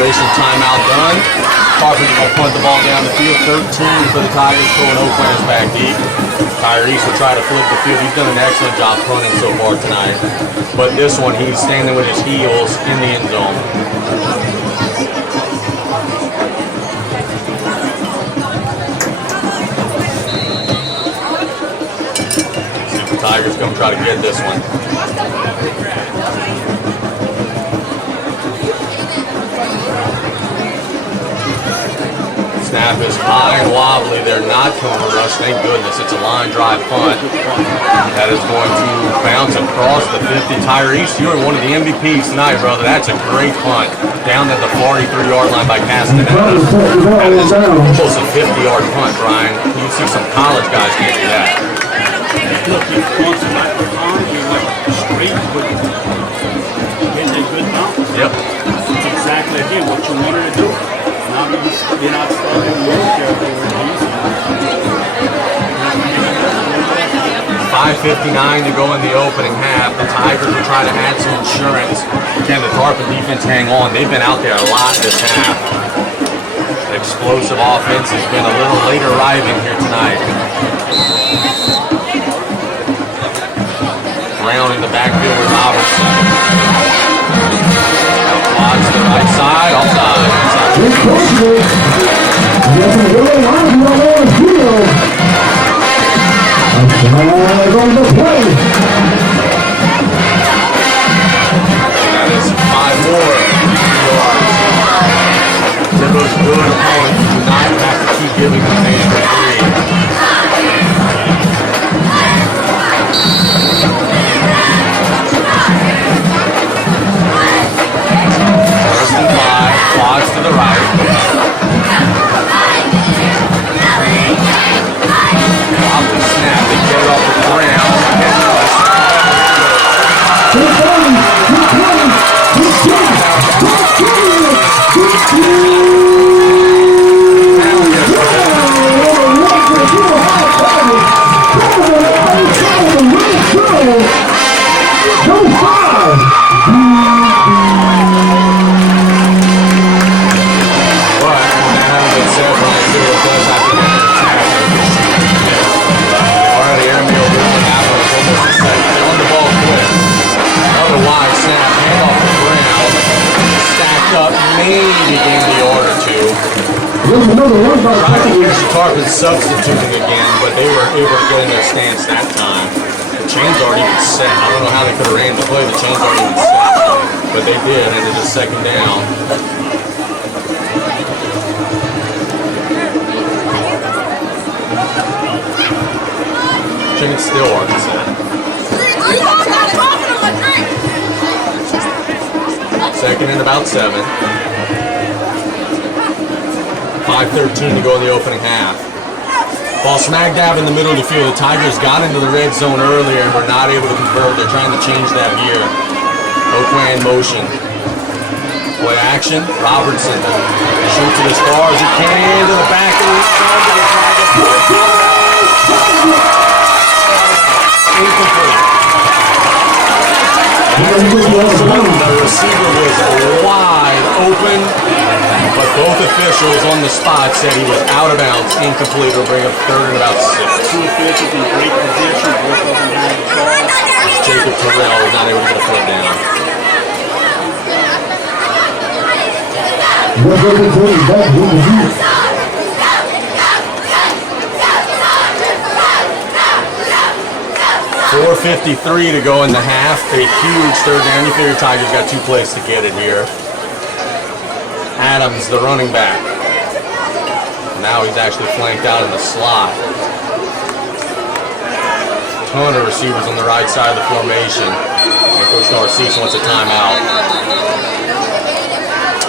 Celebration timeout done. Carpenter will punt the ball down the field. 13 for the Tigers, throwing Oakland's back deep. Tyrese will try to flip the field. He's done an excellent job punting so far tonight. But this one, he's standing with his heels in the end zone. See if the Tigers gonna try to get this one. Snap is high and wobbly. They're not going to rush. Thank goodness. It's a line drive punt that is going to bounce across the 50. Tyrese, you are one of the MVPs tonight, brother. That's a great punt. Down at the 43-yard line by Castaneda. That is almost a 50-yard punt, Brian. You see some college guys can't do that. Look, you want some microphone, you're like straight, but getting a good bounce. Yep. That's exactly, again, what you wanted to do. Now you're not stuck in the low territory. 5:59 to go in the opening half. The Tigers will try to add some insurance. Can the Tarpon defense hang on? They've been out there a lot this half. The explosive offense has been a little late arriving here tonight. Brown in the backfield with Robertson. Quads to the right side, offside. That is 5 more yards. Thibodaux good opponent. Do not have to keep giving them things for free. First and 5, quads to the right. Off the snap, they get it off the ground. Substituting again, but they were able to get in their stance that time. The chains aren't even set. I don't know how they could have ran the play. The chains aren't even set, but they did, and it is second down. Chains still aren't set. Second and about 7. 5:13 to go in the opening half. Ball smack dab in the middle of the field. The Tigers got into the red zone earlier and were not able to convert. They're trying to change that here. Oakland motion. Play action. Robertson shoots it as far as he can to the back of the incomplete. The receiver was wide open, but both officials on the spot said he was out of bounds, incomplete. Will bring up third and about 6. Two officials in great position, both of them had the call. Jacob Terrell was not able to get a foot down. .453 to go in the half. A huge third down. You figure Tigers got 2 plays to get it here. Adams, the running back. Now he's actually flanked out in the slot. Ton of receivers on the right side of the formation. And Coach Narcisse wants a timeout.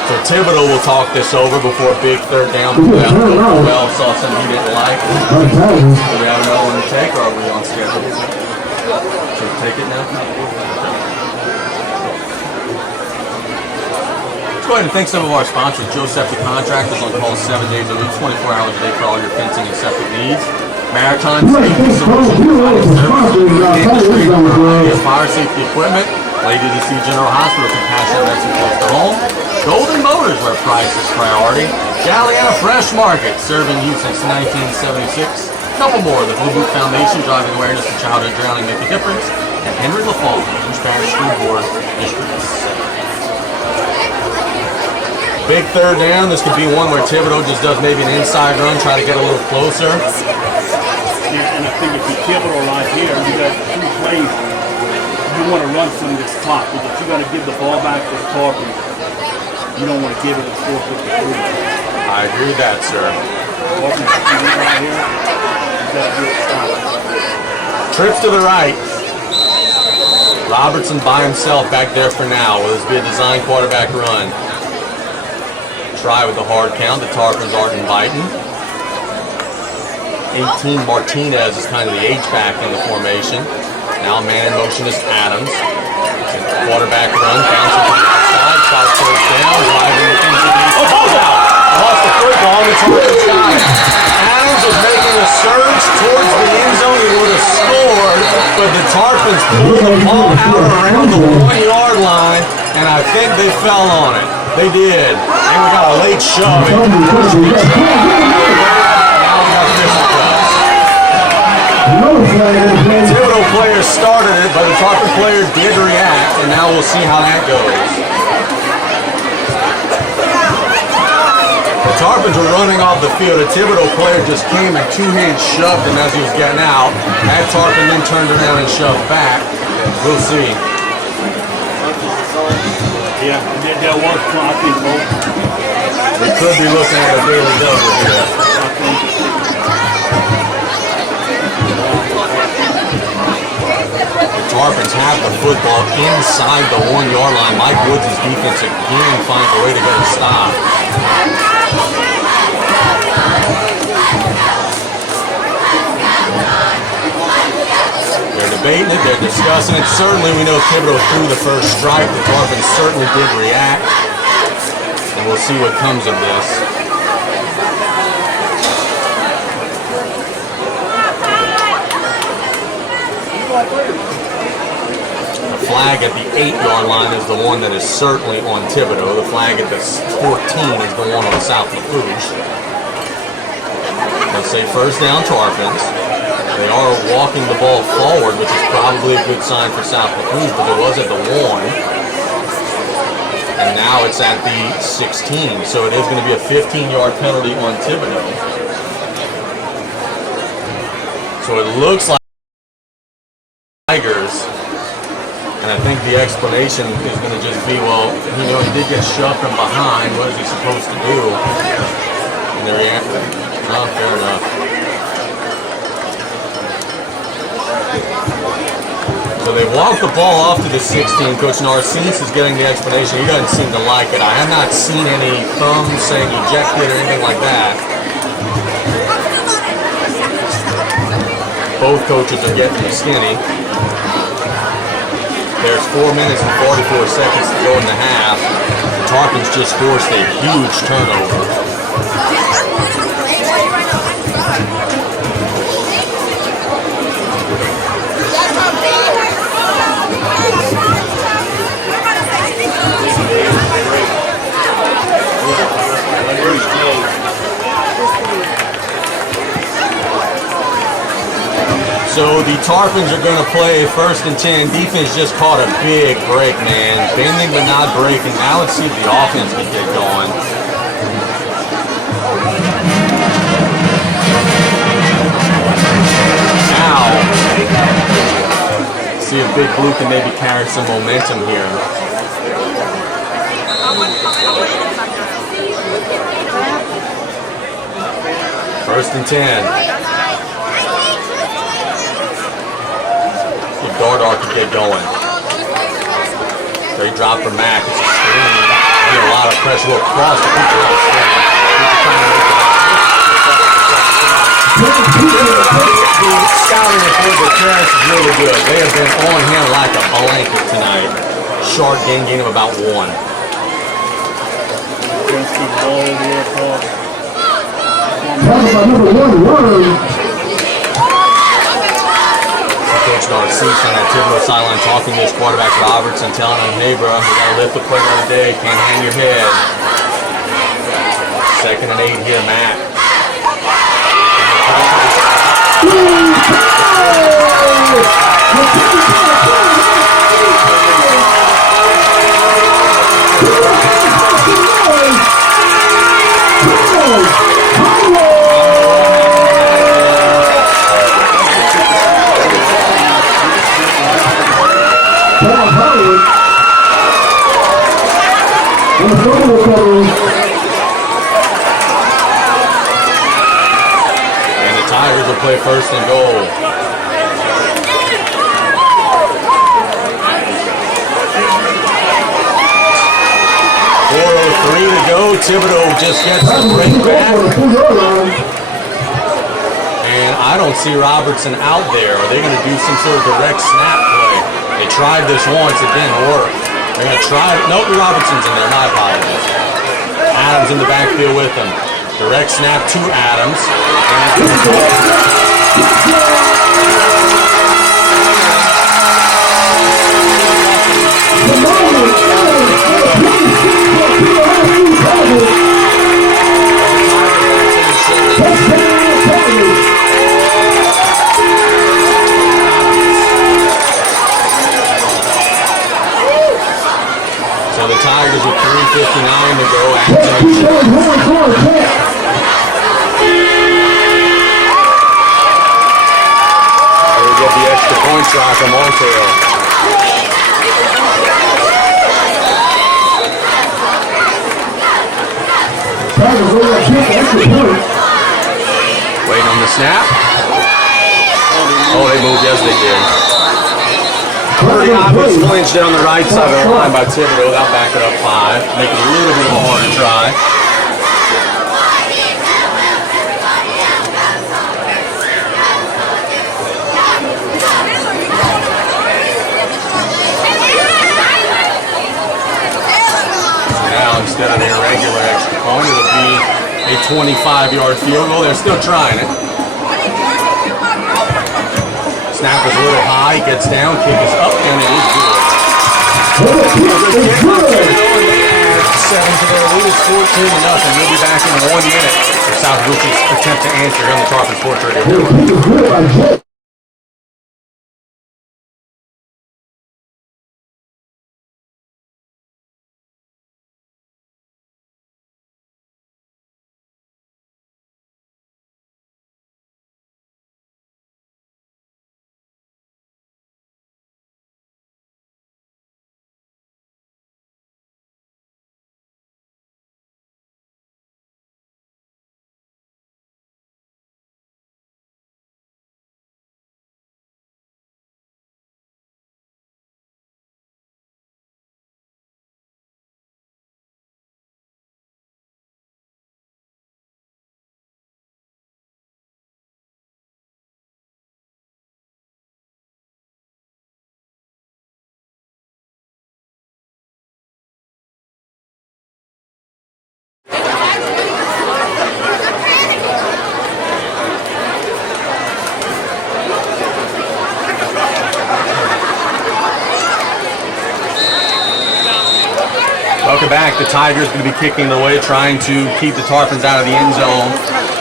So Thibodaux will talk this over before a big third down. Well, saw something he didn't like. Do we have another one to take, or are we on schedule? Should we take it now? Let's go ahead and thank some of our sponsors. Joe Septic Contractors on call 7 days a week, 24 hours a day for all your fencing and septic needs. Maritime Safety Solutions, industry, fire safety equipment, Lady DC General Hospital, compassionate medicine close to home. Golden Motors, where price is priority. Galliana Fresh Market, serving you since 1976. Couple more, the Blue Boot Foundation, driving awareness to childhood drowning, make a difference. And Henry Lafourche, Orange Parish School Board, District 7. Big third down. This could be one where Thibodaux just does maybe an inside run, try to get a little closer. Yeah, and I think if you Thibodaux right here, you got 2 plays. You want to run some of this clock because you got to give the ball back to the Tarpon. You don't want to give it a 4-53. I agree with that, sir. Tarpon right here. You got to do it stop. Trips to the right. Robertson by himself back there for now. Will this be a design quarterback run? Try with the hard count. The Tarpons aren't inviting. 18 Martinez is kind of the H-back in the formation. Now man in motion is Adams. Quarterback run, bouncing to the outside, shot first down, driving into the out. Lost the football, and the Tarpons got it. Adams was making a surge towards the end zone. He would have scored, but the Tarpons pulled the ball out around the 1-yard line, and I think they fell on it. They did. And we got a late shove. Now we got fisticuffs. Thibodaux players started it, but the Tarpon players did react, and now we'll see how that goes. The Tarpons were running off the field. A Thibodaux player just came and 2 hands shoved him as he was getting out. That Tarpon then turned around and shoved back. We'll see. Yeah, that was, I think, both. We could be looking at a daily double here. The Tarpons have the football inside the 1-yard line. Mike Woods' defense again finds a way to get a stop. They're debating it, they're discussing it. Certainly we know Thibodaux threw the first strike. The Tarpons certainly did react. And we'll see what comes of this. The flag at the 8-yard line is the one that is certainly on Thibodaux. The flag at the 14 is the one on South Lafourche. Let's say first down Tarpons. They are walking the ball forward, which is probably a good sign for South Lafourche, but it was at the 1. And now it's at the 16. So it is going to be a 15-yard penalty on Thibodaux. So it looks like Tigers. And I think the explanation is going to just be, well, he did get shoved from behind. What is he supposed to do? And they react. Oh, fair enough. So they walk the ball off to the 16. Coach Narcisse is getting the explanation. He doesn't seem to like it. I have not seen any thumbs saying ejected or anything like that. Both coaches are getting skinny. There's 4 minutes and 44 seconds to go in the half. The Tarpons just forced a huge turnover. So the Tarpons are going to play 1st and 10. Defense just caught a big break, man. Bending but not breaking. Now let's see if the offense can get going. Now, see if Big Blue can maybe carry some momentum here. First and 10. Thibodaux could get going. They drop for Mack. It's a screen. A lot of pressure will cross the scouting report for Terrence is really good. They have been on him like a blanket tonight. Short gain of about 1. Coach in our seats on that Thibodaux sideline talking to his quarterback Robertson, telling him, hey bro, we gotta lift the plate every day, can't hang your head. 2nd and 8 here, Matt. And the Tigers will play 1st and goal. 4:03 to go. Thibodaux just gets the break back. And I don't see Robertson out there. Are they going to do some sort of direct snap play? They tried this once, it didn't work. They're going to try it. Nope, Robertson's in there, my apologies. Adams in the backfield with him. Direct snap to Adams. So the Tigers with 3:59 to go. They get the extra point try from Montail. Waiting on the snap. Oh, they moved. Yes, they did. Pretty obvious flinch down the right side of the line by Thibodaux. That'll back it up 5. Make it a little bit of a harder try. Now, instead of the irregular extra point, it'll be a 25-yard field goal. They're still trying it. Snap is a little high, gets down, kick is up, and it is good. 7 to their lead is 14-0. We'll be back in 1 minute. For South Rouge's attempt to answer here on the Tarpon Sports Radio. Welcome back. The Tigers going to be kicking away, trying to keep the Tarpons out of the end zone.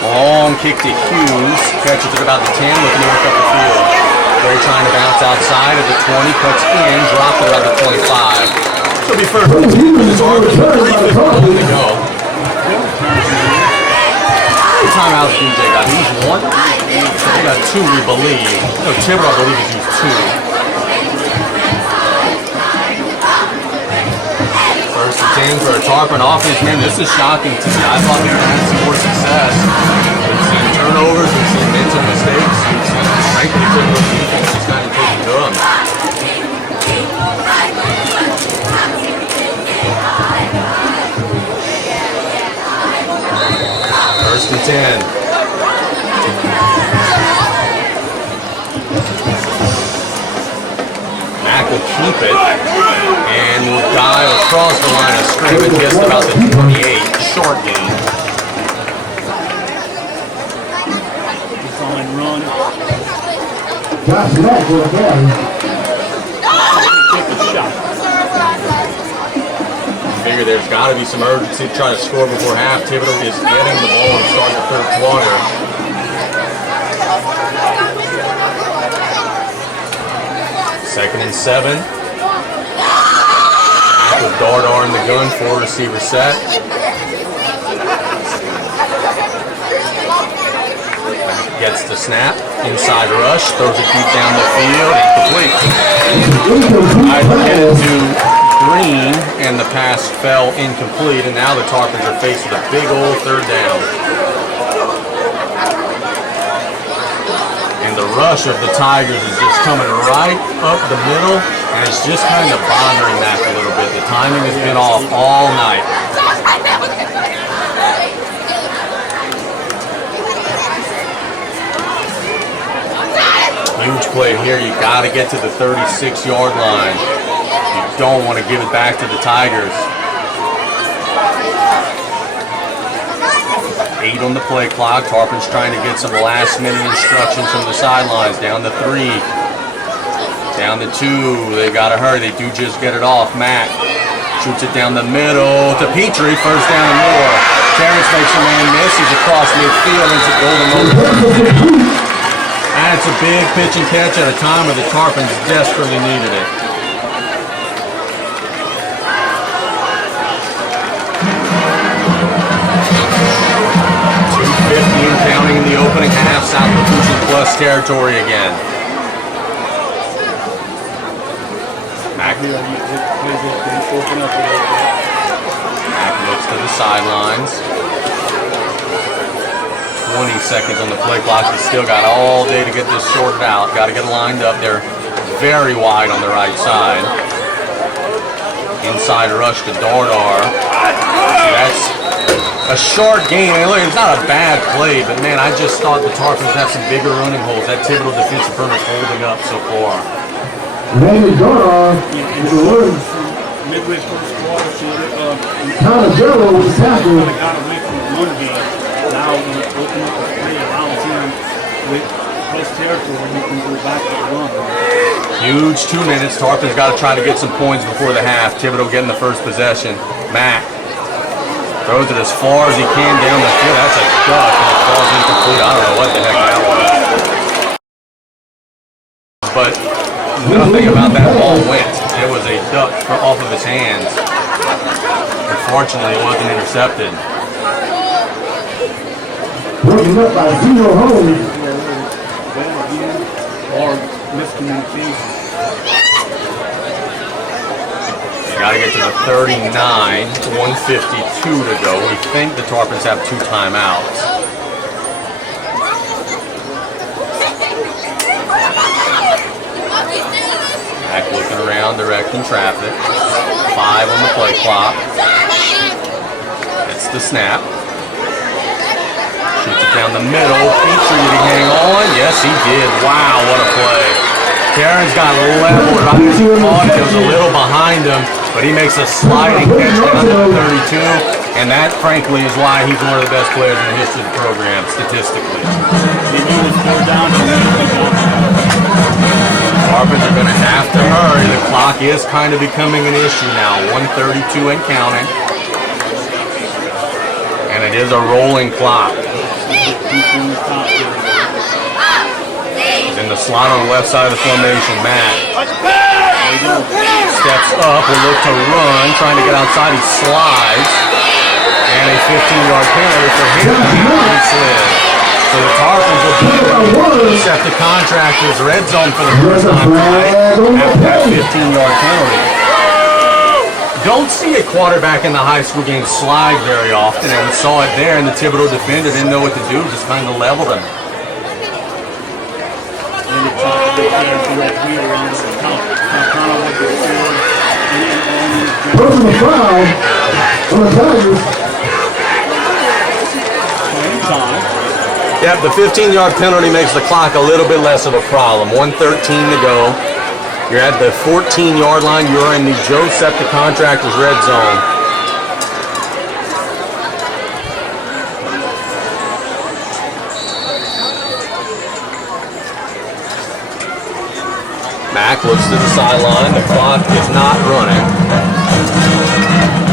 Long kick to Hughes. Catches it about the 10, looking to work up the field. Gray trying to bounce outside of the 20, cuts in, dropped it about the 25. So it'll be first and 10 for the Tarpons with 3:51 to go. How many timeouts DJ got? He used 1? He got 2, we believe. No, Thibodaux, I believe, he's used 2. First and 10 for a Tarpon offense. Man, this is shocking to me. I thought they would have some more success. We've seen turnovers, we've seen mental mistakes, we've seen frankly Thibodaux defense just kind of taking to them. First and 10. Mack will keep it and will dive across the line of scrimmage just about the 28. Short gain. Design run. Josh Mack with a carry. Take a shot. Figure there's got to be some urgency to try to score before half. Thibodaux is getting the ball to start the third quarter. Second and 7. With Thibodaux in the gun, 4 receiver set. Gets the snap, inside rush, throws it deep down the field, incomplete. I headed to Green, and the pass fell incomplete, and now the Tarpons are faced with a big old third down. And the rush of the Tigers is just coming right up the middle, and it's just kind of bothering Mac a little bit. The timing has been off all night. Huge play here. You got to get to the 36-yard line. You don't want to give it back to the Tigers. 8 on the play clock. Tarpons trying to get some last-minute instructions from the sidelines. Down to 3. Down to 2. They got to hurry. They do just get it off. Mack shoots it down the middle to Petrie. First down and more. Terrence makes a man miss. He's across midfield into golden moment. And it's a big pitch and catch at a time where the Tarpons desperately needed it. 2:50 and counting in the opening half. South Lafourche plus territory again. Mack looks to the sidelines. 20 seconds on the play clock. He's still got all day to get this sorted out. Got to get it lined up. They're very wide on the right side. Inside rush to Thibodaux. That's a short game. And look, it's not a bad play, but man, I just thought the Tarpons have some bigger running holes. That Thibodaux defensive front is holding up so far. Randy Thibodaux with the word. Midway first quarter, Tyler Gerald with the tackle. got away from the run game. Now when it open up the play, allows him with close territory, you can go back to the run. Huge 2 minutes. Tarpons got to try to get some points before the half. Thibodaux getting the first possession. Mack throws it as far as he can down the field. That's a duck, and it falls incomplete. I don't know what the heck that was. But nothing about that ball went. It was a duck off of his hands. Unfortunately, it wasn't intercepted. Broken up by 0 holes. Or miscommunication. You got to get to the 39, 1:52 to go. We think the Tarpons have 2 timeouts. Mack looking around, directing traffic. 5 on the play clock. It's the snap. Shoots it down the middle. Petrie, did he hang on? Yes, he did. Wow, what a play. Karen's got leveled right as he caught it. It was a little behind him, but he makes a sliding catch down to the 32. And that, frankly, is why he's one of the best players in the history of the program, statistically. Tarpons are going to have to hurry. The clock is kind of becoming an issue now. 1:32 and counting. And it is a rolling clock. He's in the slot on the left side of the formation. Matt steps up, will look to run, trying to get outside. He slides. And a 15-yard penalty for him. He slid. So the Tarpons will set the contractors red zone for the first time tonight after that 15-yard penalty. Don't see a quarterback in the high school game slide very often, and we saw it there, and the Thibodaux defender didn't know what to do, just kind of leveled him. Personal foul on the Tigers. Yep, the 15-yard penalty makes the clock a little bit less of a problem. 1:13 to go. You're at the 14-yard line. You're in the Joe Septic-Contractors red zone. Mac looks to the sideline. The clock is not running.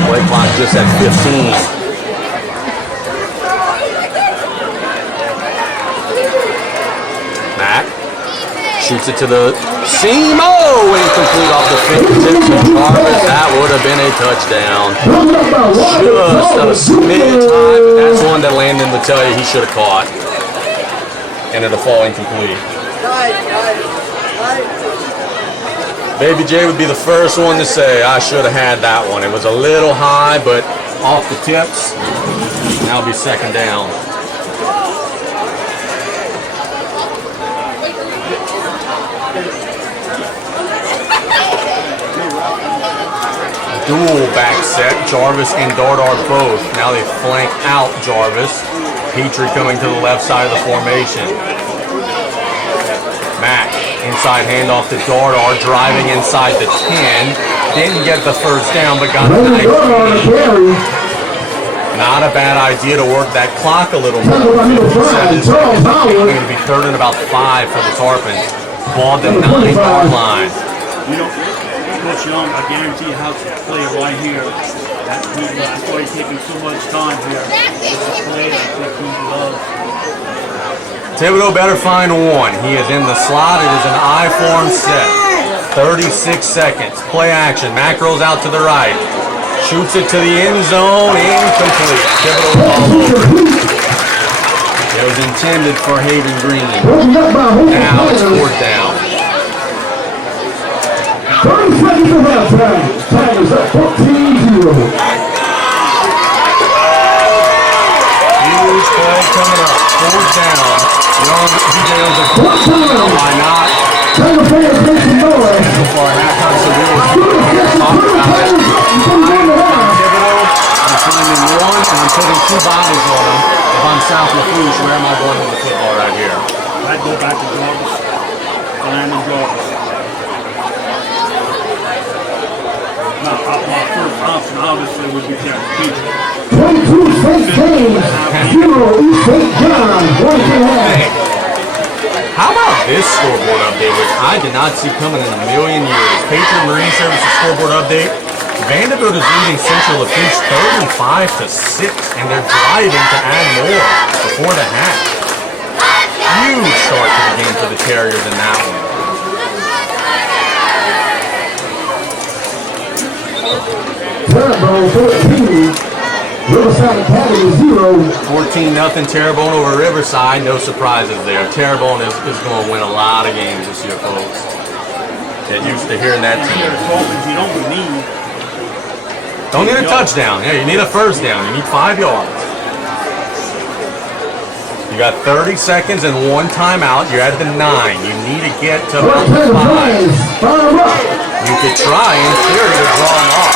Play clock just at 15. Mac shoots it to the seam. Oh, incomplete off the fingertips of Jarvis. That would have been a touchdown. Just a smidge high, but that's one that Landon would tell you he should have caught. Ended up falling incomplete. Baby J would be the first one to say, I should have had that one. It was a little high, but off the tips. Now it'll be second down. Dual back set, Jarvis and Dardar both. Now they flank out Jarvis. Petrie coming to the left side of the formation. Mac, inside handoff to Dardar, driving inside the 10. Didn't get the first down, but got the 19. Not a bad idea to work that clock a little more. 7 seconds. It's going to be third and about 5 for the Tarpons. Ball at the 9-yard line. You know, Coach Young, I guarantee you how to play right here. That's why he's taking so much time here. It's a play I think he loves. Thibodaux better find one. He is in the slot. It is an I-form set. 36 seconds. Play action. Mac rolls out to the right. Shoots it to the end zone. Incomplete. Thibodaux all over. It was intended for Hayden Green. Now it's fourth down. 30 seconds of halftime. Time is up 14-0. Huge play coming up. Fourth down. Young, DJ owns a why not? So far, halftime, so we'll talk about it. Thibodaux, I'm finding one, and I'm putting 2 bodies on him. If I'm South Lafourche, where am I going with the football right here? I'd go back to Jarvis. Landon Jarvis. Now, my first option, obviously, would be Terrence Petrie. 22 St. James, 0 East St. John, 1-1. How about this scoreboard update, which I did not see coming in a million years? Patriot Marine Services scoreboard update. Vanderbilt is leading Central Lafourche 35-6, and they're driving to add more before the half. Huge start to the game for the Terriers in that one. Terrebonne 14, Riverside Academy 0. 14-0 Terrebonne over Riverside. No surprises there. Terrebonne is going to win a lot of games this year, folks. Get used to hearing that team. Don't need a touchdown. Yeah, you need a first down. You need 5 yards. You got 30 seconds and 1 timeout. You're at the 9. You need to get to about 5. You could try in theory to draw them off.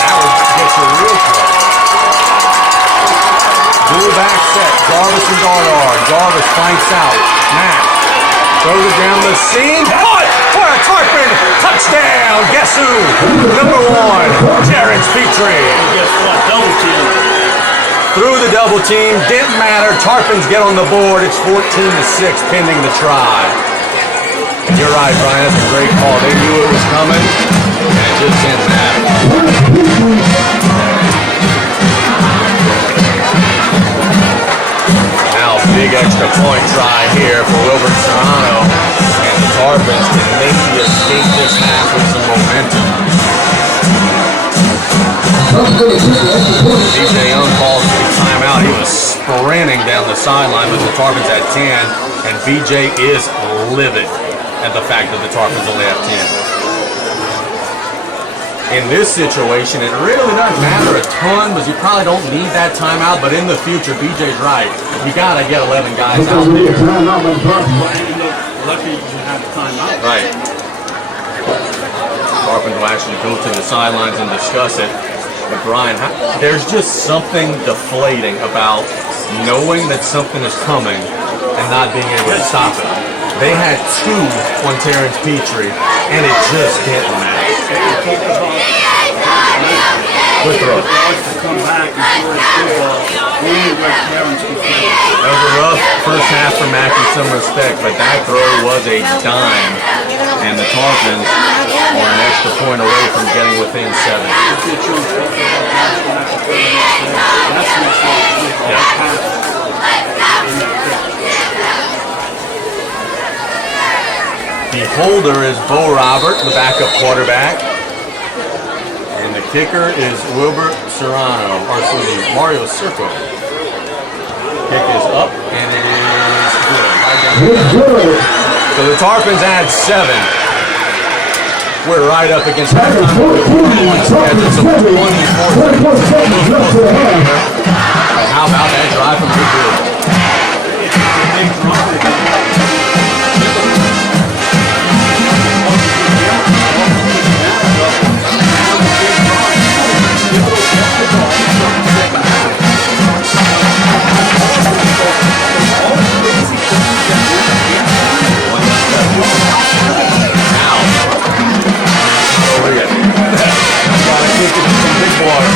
That would get you real close. Dual back set. Jarvis and Dardar. Jarvis flanks out. Mac throws it down the seam. Caught for a Tarpon touchdown. Guess who? Number 1, Terrence Petrie. Guess what? Double team. Through the double team. Didn't matter. Tarpons get on the board. It's 14-6 pending the try. You're right, Brian. That's a great call. They knew it was coming, and it just didn't matter. Now, big extra point try here for Wilbert Serrano, and the Tarpons can maybe escape this half with some momentum. DJ Young calls for the timeout. He was sprinting down the sideline with the Tarpons at 10, and BJ is livid at the fact that the Tarpons only have 10. In this situation, it really doesn't matter a ton because you probably don't need that timeout, but in the future, BJ's right. You got to get 11 guys out there. Lucky you have timeout. Right. Tarpons will actually go to the sidelines and discuss it. But Brian, there's just something deflating about knowing that something is coming and not being able to stop it. They had 2 on Terrence Petrie, and it just didn't matter. Good throw. To come back and throw a good ball. Only where Terrence can play. That was a rough first half for Mac in some respect, but that throw was a dime, and the Tarpons are an extra point away from getting within 7. The holder is Bo Robert, the backup quarterback. And the kicker is Wilbert Serrano, or excuse me, Mario Circo. Kick is up, and it is good. So the Tarpons add 7. We're right up against halftime. So 24 seconds. How about that drive from Goodwood?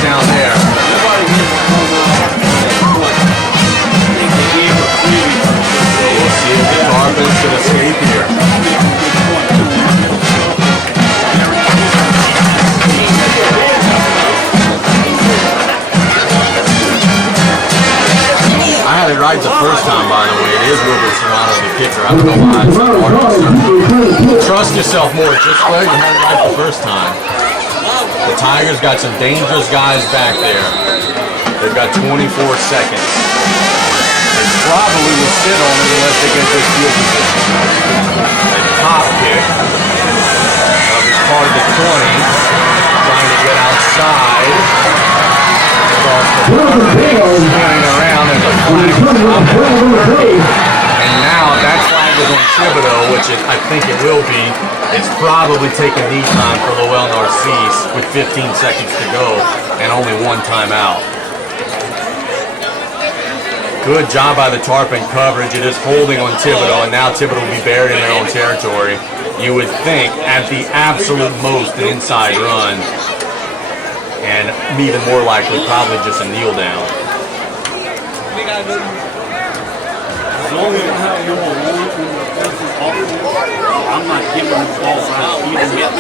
Down there. We'll see if the Tarpons can escape here. I had it right the first time, by the way. It is Wilbert Serrano, the kicker. I don't know why it's not. Trust yourself more. Just like you had it right the first time. The Tigers got some dangerous guys back there. They've got 24 seconds. They probably will sit on it unless they get this field position. A pop kick of his part of the 20, trying to get outside. Spinning around as a flag. And now that flag is on Thibodaux, which I think it will be. It's probably taking knee time for Lowell Narcisse with 15 seconds to go and only 1 timeout. Good job by the Tarpon coverage. It is holding on Thibodaux, and now Thibodaux will be buried in their own territory. You would think at the absolute most an inside run, and even more likely probably just a kneel down. As long as I have number 1 in the person's offense, I'm not giving the ball back even yet.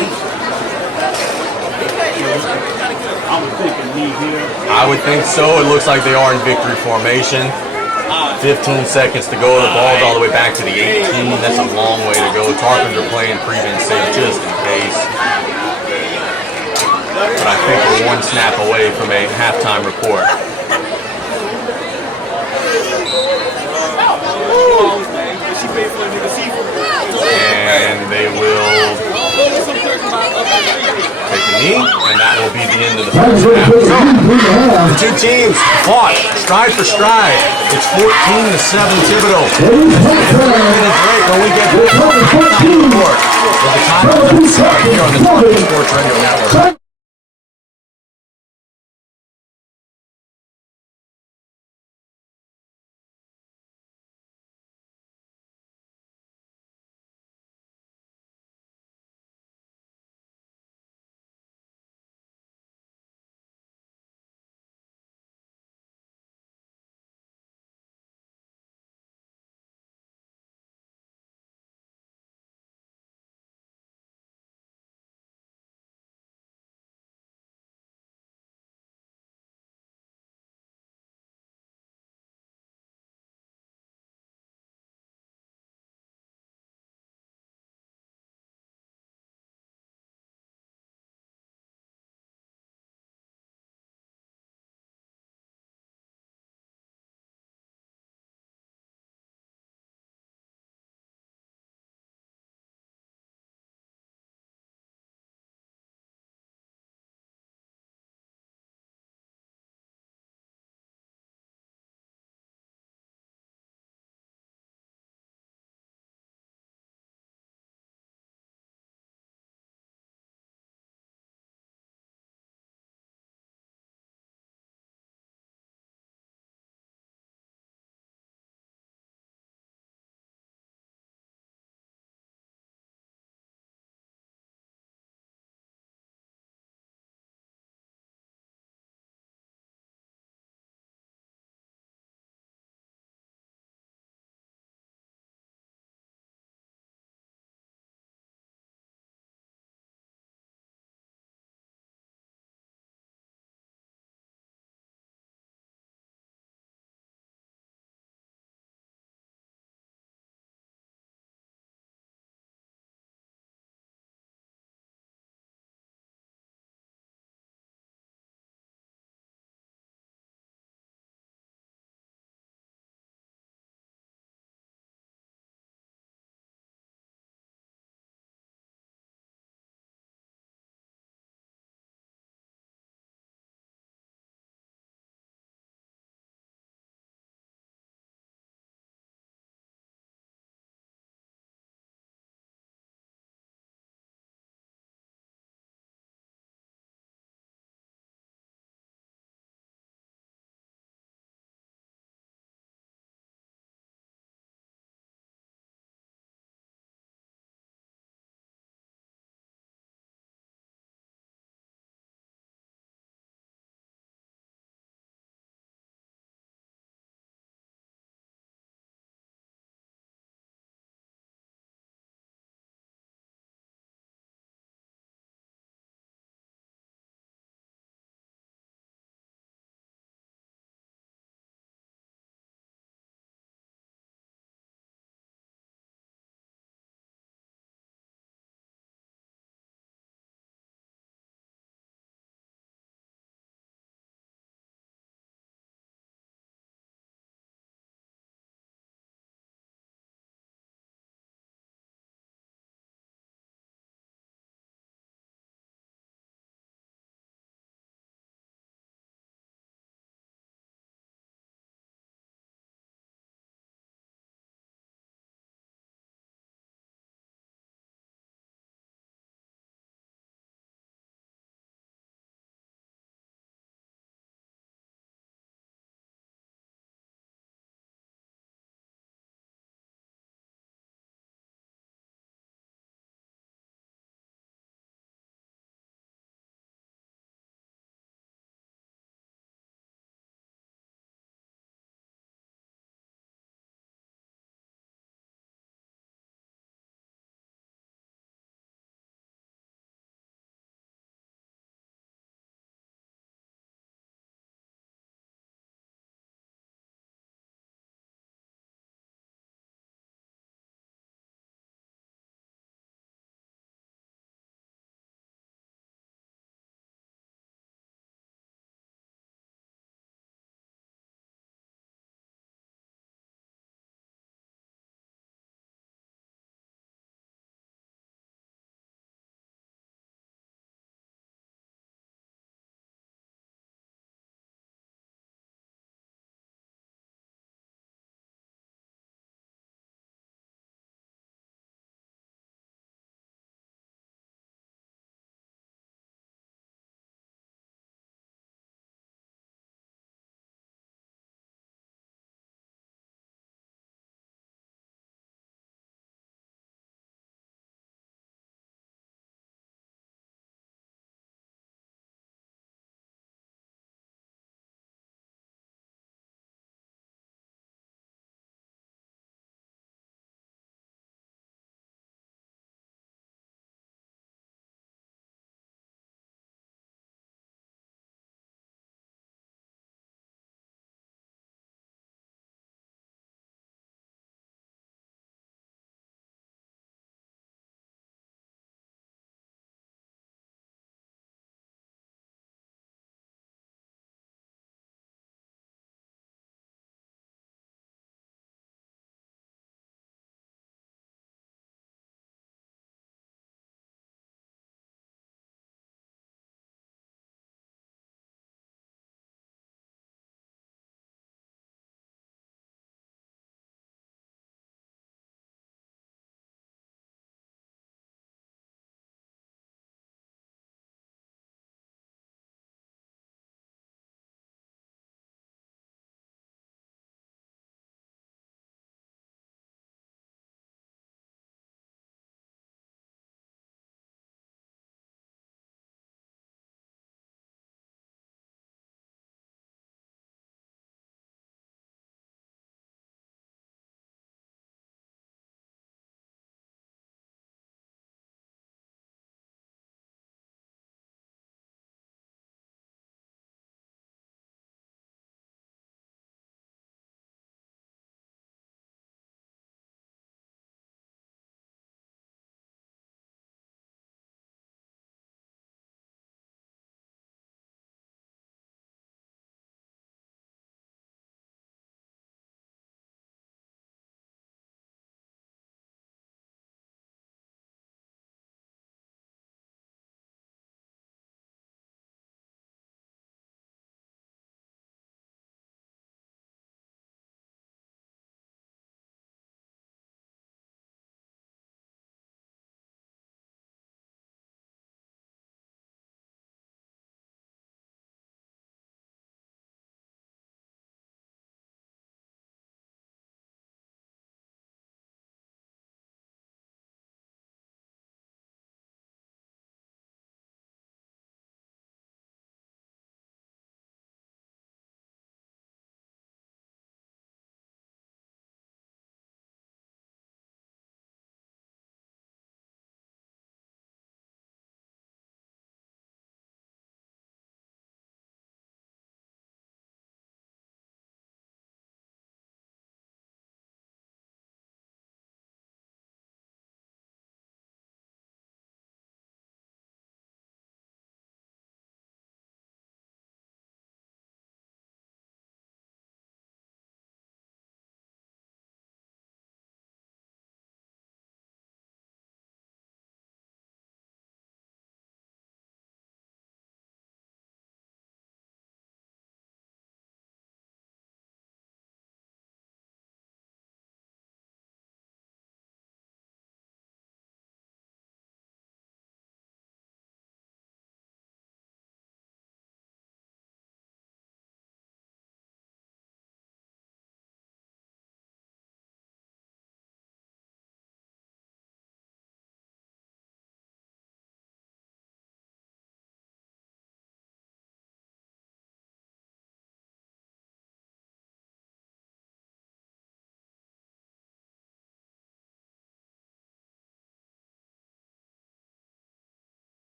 I would think a knee here. I would think so. It looks like they are in victory formation. 15 seconds to go. The ball's all the way back to the 18. That's a long way to go. Tarpons are playing prevent safe just in case. But I think we're 1 snap away from a halftime report. And they will take a knee, and that will be the end of the first half. So, the two teams fought stride for stride. It's 14-7 Thibodaux. Minutes late when we get the report. With the time here on the Sports Radio Network.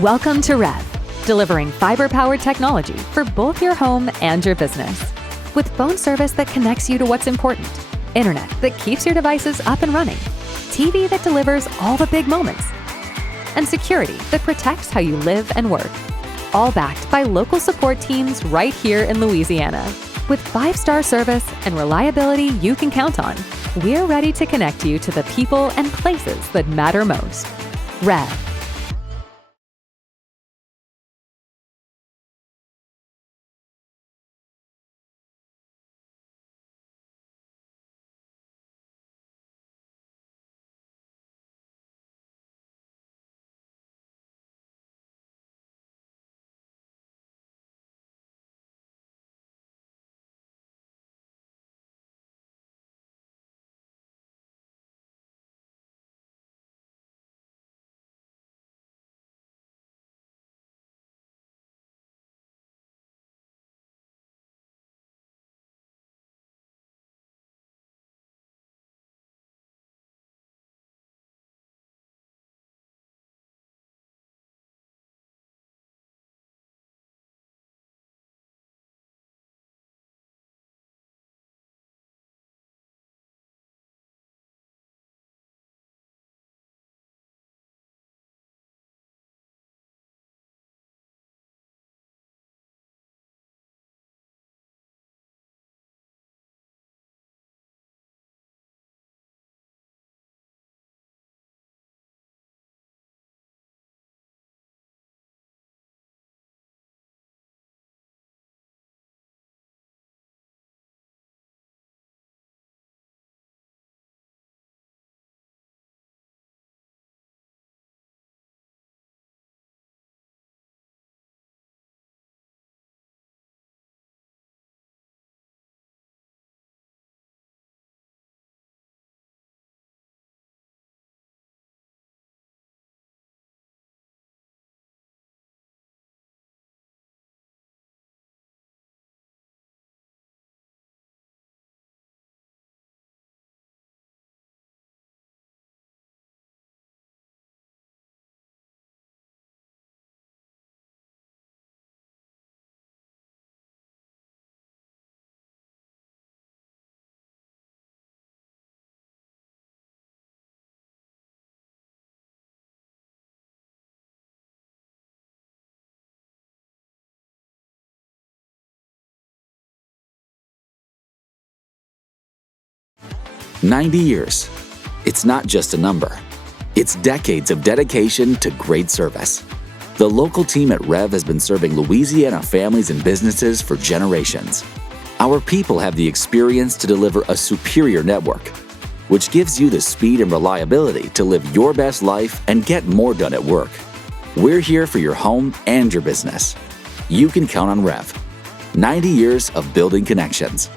Welcome to Rev, delivering fiber-powered technology for both your home and your business. With phone service that connects you to what's important, internet that keeps your devices up and running, TV that delivers all the big moments, and security that protects how you live and work. All backed by local support teams right here in Louisiana. With 5-star service and reliability you can count on, we're ready to connect you to the people and places that matter most. Rev. "90 years. It's not just a number. It's decades of dedication to great service. The local team at Rev has been serving Louisiana families and businesses for generations. Our people have the experience to deliver a superior network, which gives you the speed and reliability to live your best life and get more done at work. We're here for your home and your business. You can count on Rev. 90 years of building connections."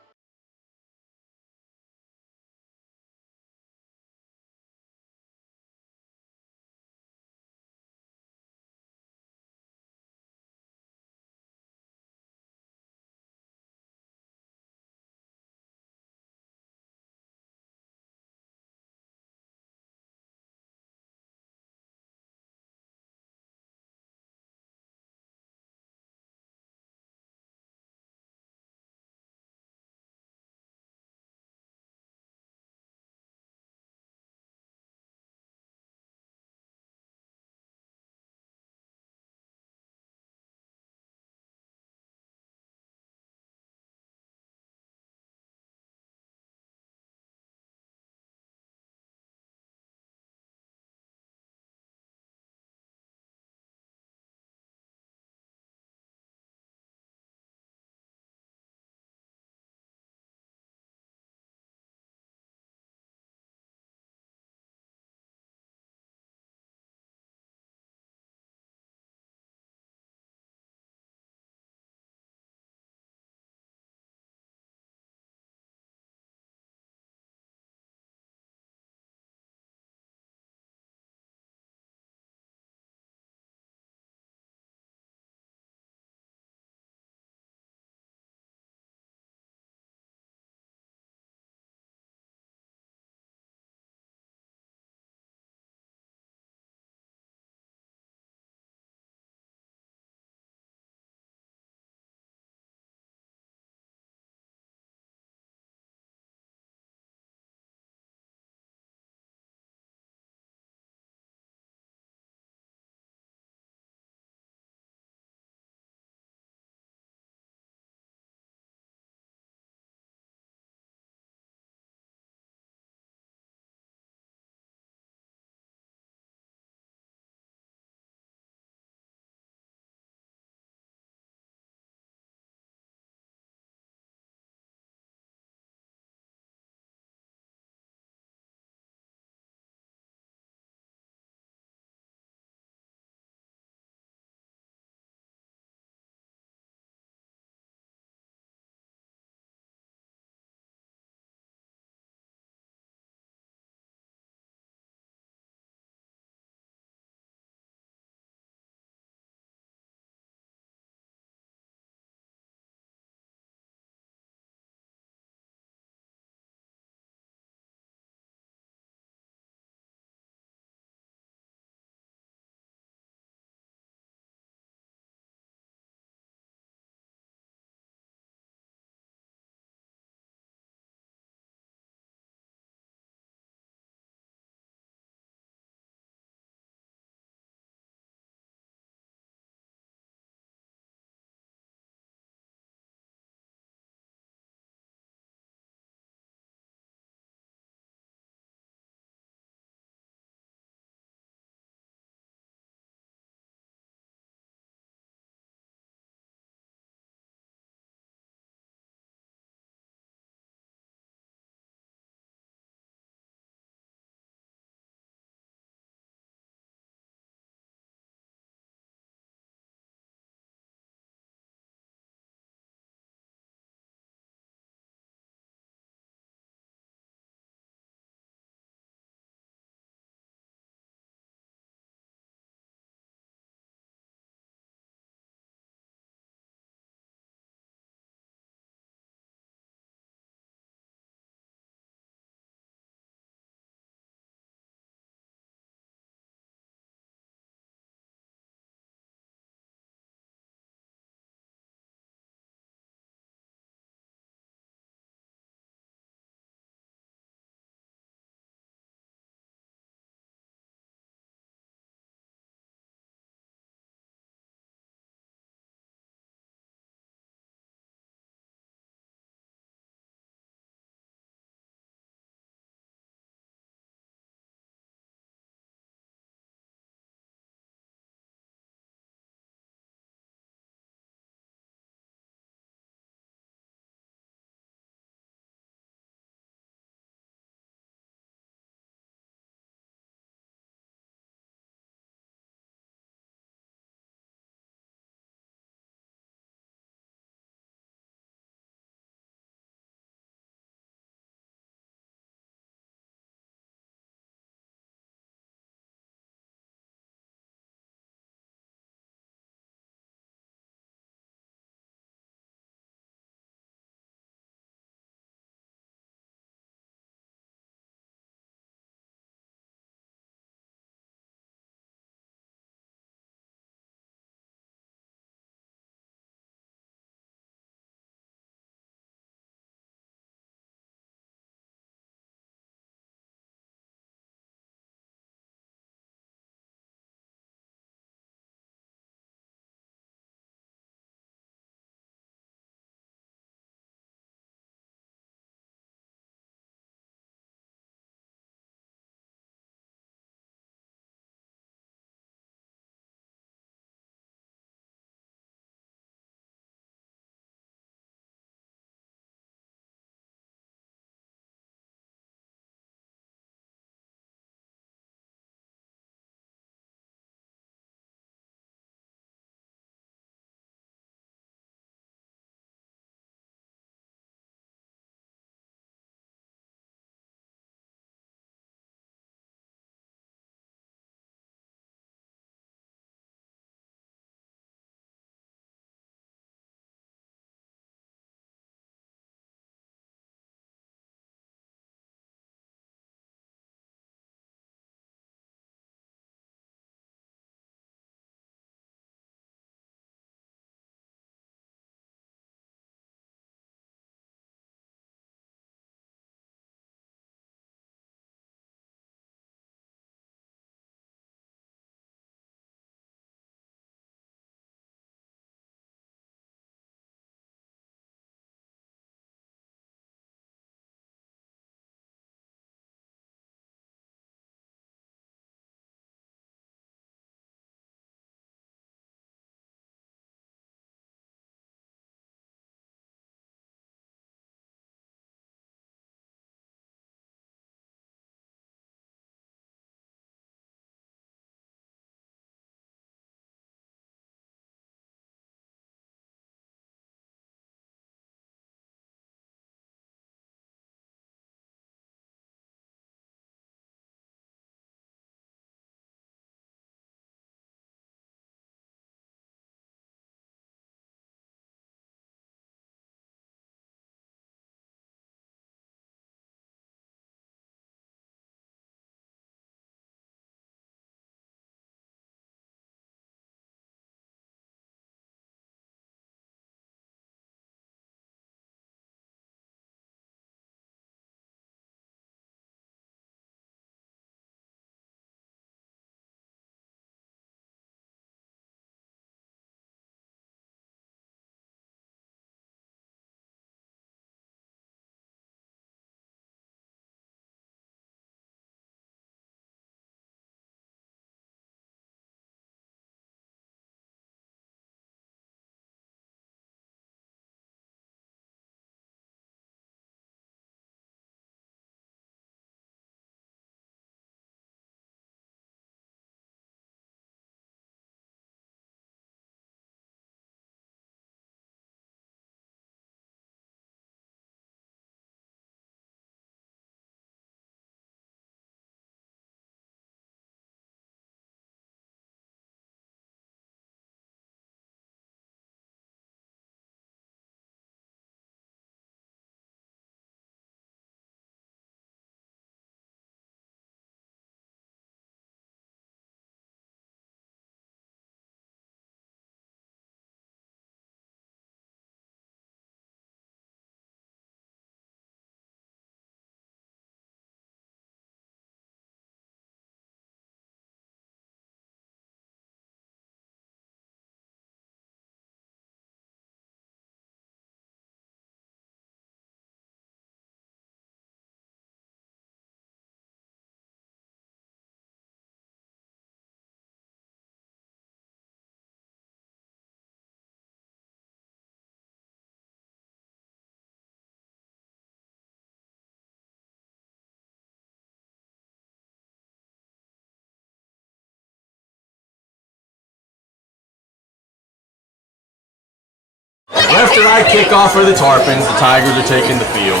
Left to right kickoff for the Tarpons. The Tigers are taking the field.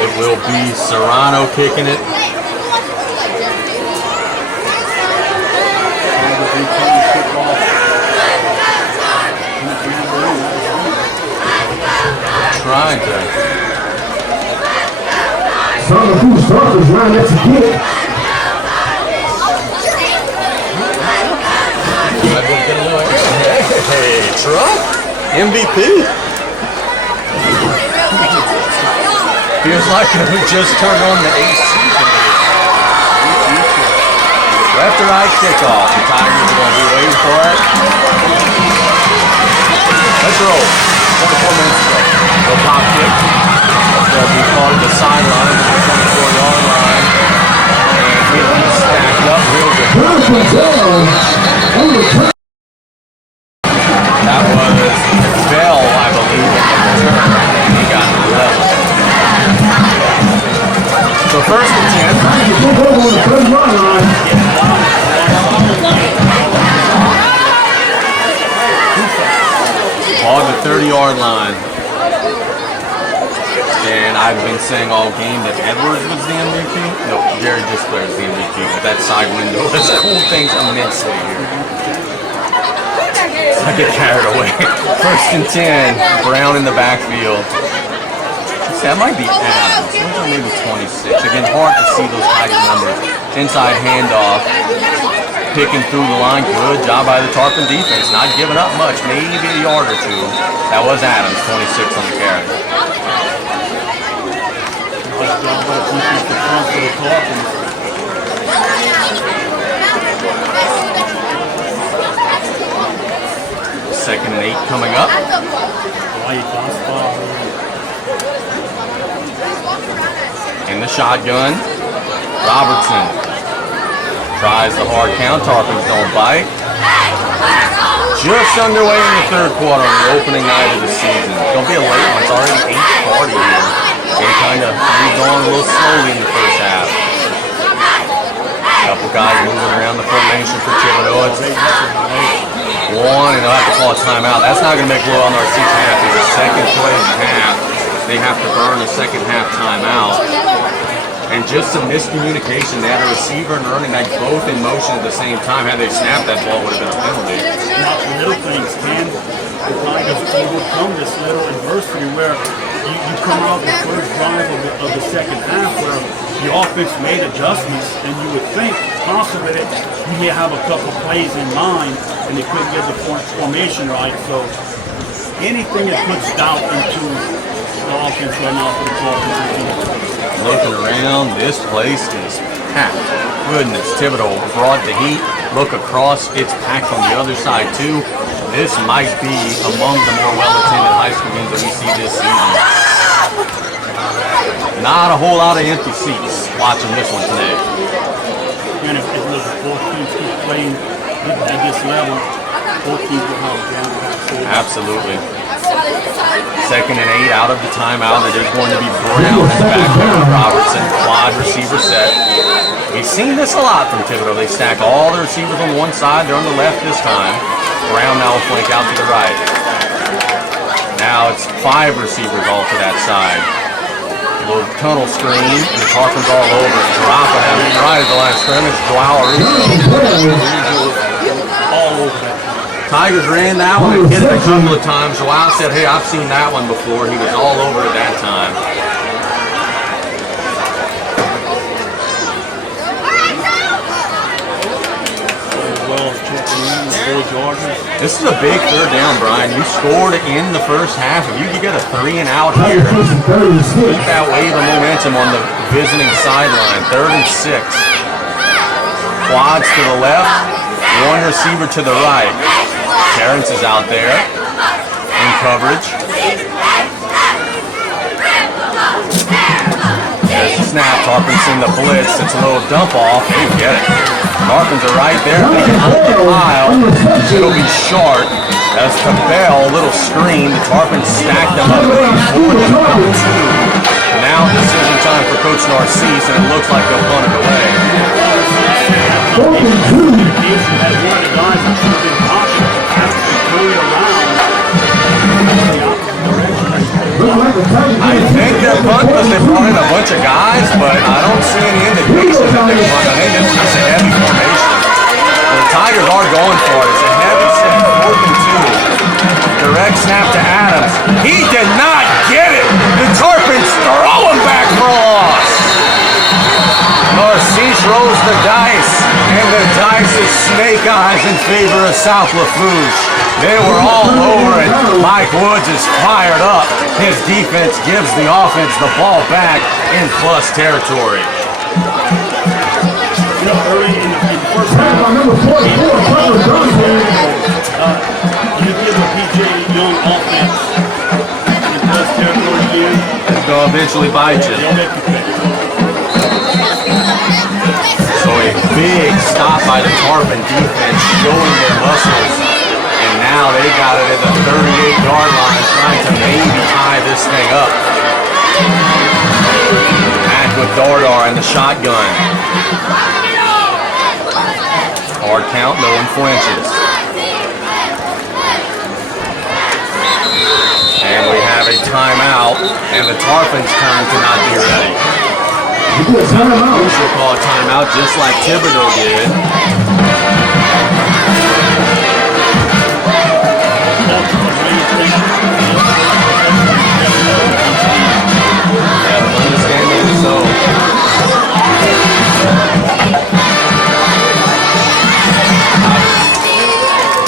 It will be Serrano kicking it. Trying to. Some of the starters line up to kick. Hey, Truck, MVP. Feels like we just turned on the AC. Left to right kickoff. The Tigers are going to be waiting for it. Let's roll. 24 minutes ago. No pop kick. They'll be part of the sideline to the 24-yard line. And getting stacked up real good. That was Bell, I believe, in the return. And he got level. So first and 10. On the 30-yard line. And I've been saying all game that Edwards was the MVP. No, Jared Displayer is the MVP, but that side window has cooled things immensely here. I get carried away. First and 10, Brown in the backfield. See, that might be Adams. Those are maybe 26. Again, hard to see those Tiger numbers. Inside handoff. Picking through the line. Good job by the Tarpon defense. Not giving up much. Maybe a yard or two. That was Adams, 26 on the carry. Second and 8 coming up. In the shotgun, Robertson tries the hard count. Tarpons don't bite. Just underway in the third quarter on the opening night of the season. It's going to be a late one. It's already 8:40 here. They kind of moved on a little slowly in the first half. A couple guys moving around the formation for Thibodaux. One, and they'll have to call a timeout. That's not going to make Will on our seats happy. The second play of the half, they have to burn a second half timeout. And just some miscommunication. They had a receiver and running back both in motion at the same time. Had they snapped that ball, would have been a penalty. Not the little things can the Tigers overcome this little adversity where you come out the first drive of the second half where the offense made adjustments, and you would think possibly that you may have a couple plays in mind and they couldn't get the formation right. So anything that puts doubt into the offense right now for the Tarpons. Looking around, this place is packed. Goodness, Thibodaux brought the heat. Look across, it's packed on the other side too. This might be among the more well-attended high school games that we see this season. Not a whole lot of empty seats watching this one today. And if both teams keep playing at this level, both teams will have a down. Absolutely. Second and 8 out of the timeout. It is going to be Brown back with Robertson. Quad receiver set. We've seen this a lot from Thibodaux. They stack all the receivers on one side. They're on the left this time. Brown now will flank out to the right. Now it's 5 receivers all to that side. A little tunnel screen, and the Tarpons all over it. Dropping him right at the line of scrimmage. All over that. Tigers ran that one and hit it a couple of times. Joao said, hey, I've seen that one before. He was all over it that time. This is a big third down, Brian. You scored in the first half. If you could get a 3 and out here, keep that wave of momentum on the visiting sideline. 3rd and 6. Quads to the left, one receiver to the right. Terrence is out there in coverage. There's the snap. Tarpons in the blitz. It's a little dump off. They get it. Tarpons are right there. They can hold the pile. It'll be short. As Cabell, a little screen. The Tarpons stack them up. 4-2. Now Timeout, decision time for Coach Narcisse, and it looks like they'll punt it away. 4th and 2. Had one of the guys that should have been blocking actually turned around the opposite direction. Looks like the Tigers. I think they're punt because they brought in a bunch of guys, but I don't see any indication that they're punt. I think this is just a heavy formation. The Tigers are going for it. It's a heavy set, 4th and 2. Direct snap to Adams. He did not get it. The Tarpons throw him back for a loss. Narcisse rolls the dice, and the dice is snake eyes in favor of South Lafourche. They were all over it. Mike Woods is fired up. His defense gives the offense the ball back in plus territory. You know, early in the first half, Number 44, Trevor Johnson. you give a PJ Young offense in plus territory again, It's going to eventually bite you. they'll make you pay. So a big stop by the Tarpon defense showing their muscles. And now they got it at the 38-yard line trying to maybe tie this thing up. Back with Dardar in the shotgun. Hard count, no one flinches. And we have a timeout, and the Tarpons' turn to not be ready. Timeout. We should call a timeout just like Thibodaux did. Yeah, the understanding is so.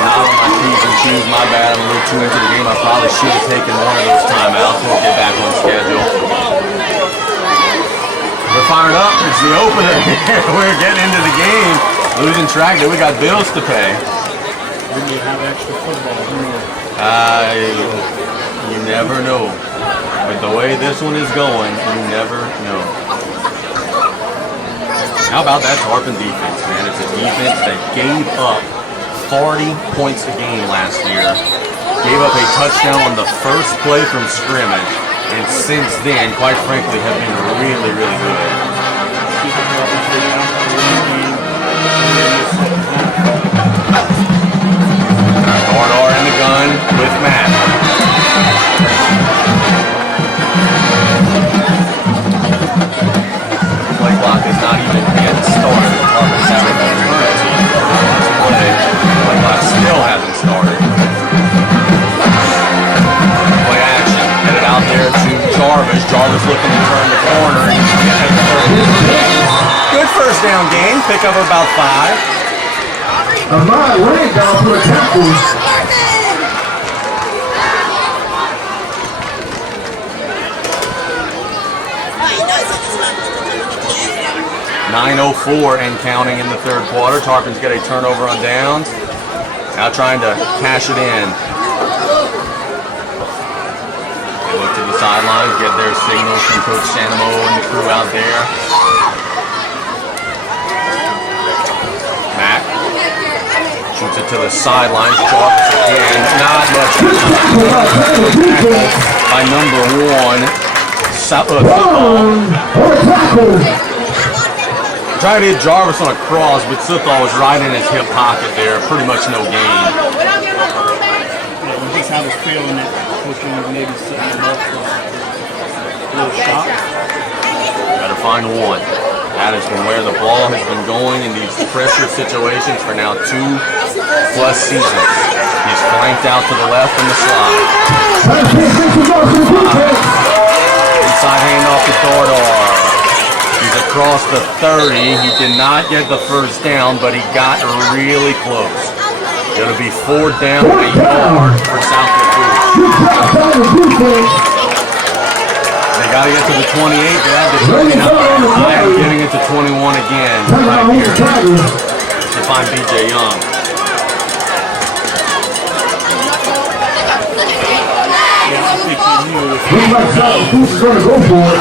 Not on my P's and Q's, my bad. I'm a little too into the game. I probably should have taken one of those timeouts. We'll get back on schedule. We're fired up. It's the opener. We're getting into the game. Losing track that we got bills to pay. We may have extra football. You never know. With the way this one is going, you never know. How about that Tarpon defense, man? It's a defense that gave up 40 points a game last year. Gave up a touchdown on the first play from scrimmage. And since then, quite frankly, have been really, really good. Dardar in the gun with Matt. Play clock is not even yet started. The Tarpons have a penalty. Play clock still hasn't started. Play action. Headed out there to Jarvis. Jarvis looking to turn the corner. Good first down game. Pick up about 5. Ahmad ran down for a tackle. 9:04 and counting in the third quarter. Tarpons get a turnover on downs. Now trying to cash it in. They look to the sidelines, get their signals from Coach Sanamo and the crew out there. Mack shoots it to the sidelines. Jarvis again. Not much by number 1. Trying to hit Jarvis on a cross, but Suthall was right in his hip pocket there. Pretty much no gain. Yeah, you just have a feeling that Coach Young maybe setting him up for a little shot. Better find one. That has been where the ball has been going in these pressure situations for now 2+ seasons. He's flanked out to the left in the slide. Inside handoff to Dardar. He's across the 30. He did not get the first down, but he got really close. It'll be 4th down and a yard for South Lafourche. They got to get to the 28. They have the 29. I am getting it to 21 again right here to find BJ Young. Looks like South Lafourche is going to go for it.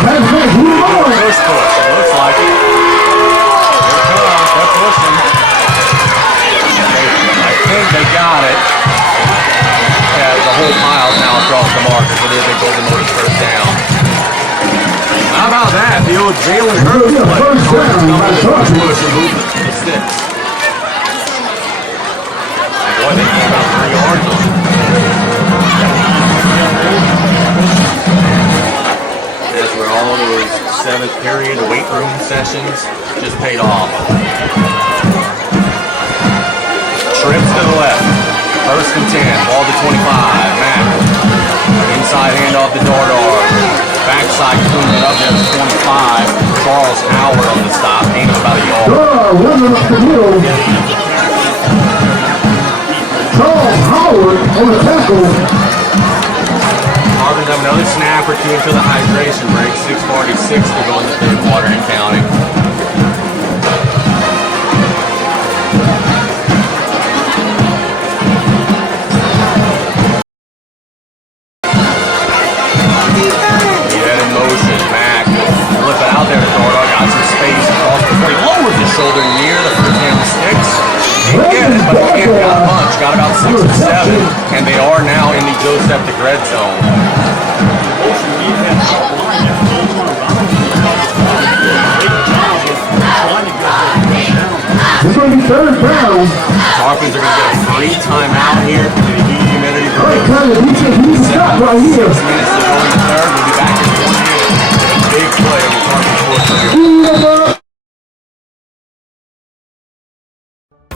First push, it looks like it. Here it comes, they're pushing. I think they got it. Yeah, the whole pile's now across the marker, so there's a Golden Motors first down. still Jalen Hurts, but Tarpon coming to the push and moving to the 6. Boy, they came out 3 yards on it. That's where all those 7th period weight room sessions just paid off. Trips to the left. 1st and 10. Ball to 25. Matt. Inside handoff to Thibodaux. Backside cleaning it up there to 25. Charles Howard on the stop. Gain of about a yard. Running up the middle. Charles Howard on the tackle. Marvin's have another snap or two until the hydration break. 6:46 to go in the 3rd quarter and counting. He had in motion. Mack flip it out there to Thibodaux. Got some space across the 40. Lowers his shoulder near the 1st down sticks. Didn't get it, but again, got a bunch. Got about 6 or 7, and they are now in the Joseph red zone. It's going to be 3rd down. Tarpons are going to get a free timeout here due to the humidity. Kind of, he can stop right here. 6 minutes to go in the 3rd. We'll be back in 1 minute. Big play on the Tarpons 4th.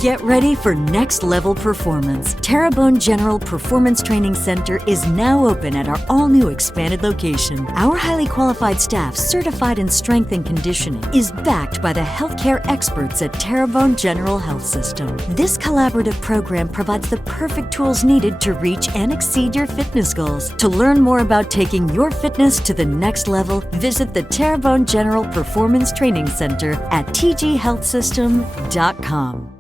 Get ready for next level performance. Terrebonne General Performance Training Center is now open at our all-new expanded location. Our highly qualified staff, certified in strength and conditioning, is backed by the healthcare experts at Terrebonne General Health System. This collaborative program provides the perfect tools needed to reach and exceed your fitness goals. To learn more about taking your fitness to the next level, visit the Terrebonne General Performance Training Center at tghealthsystem.com.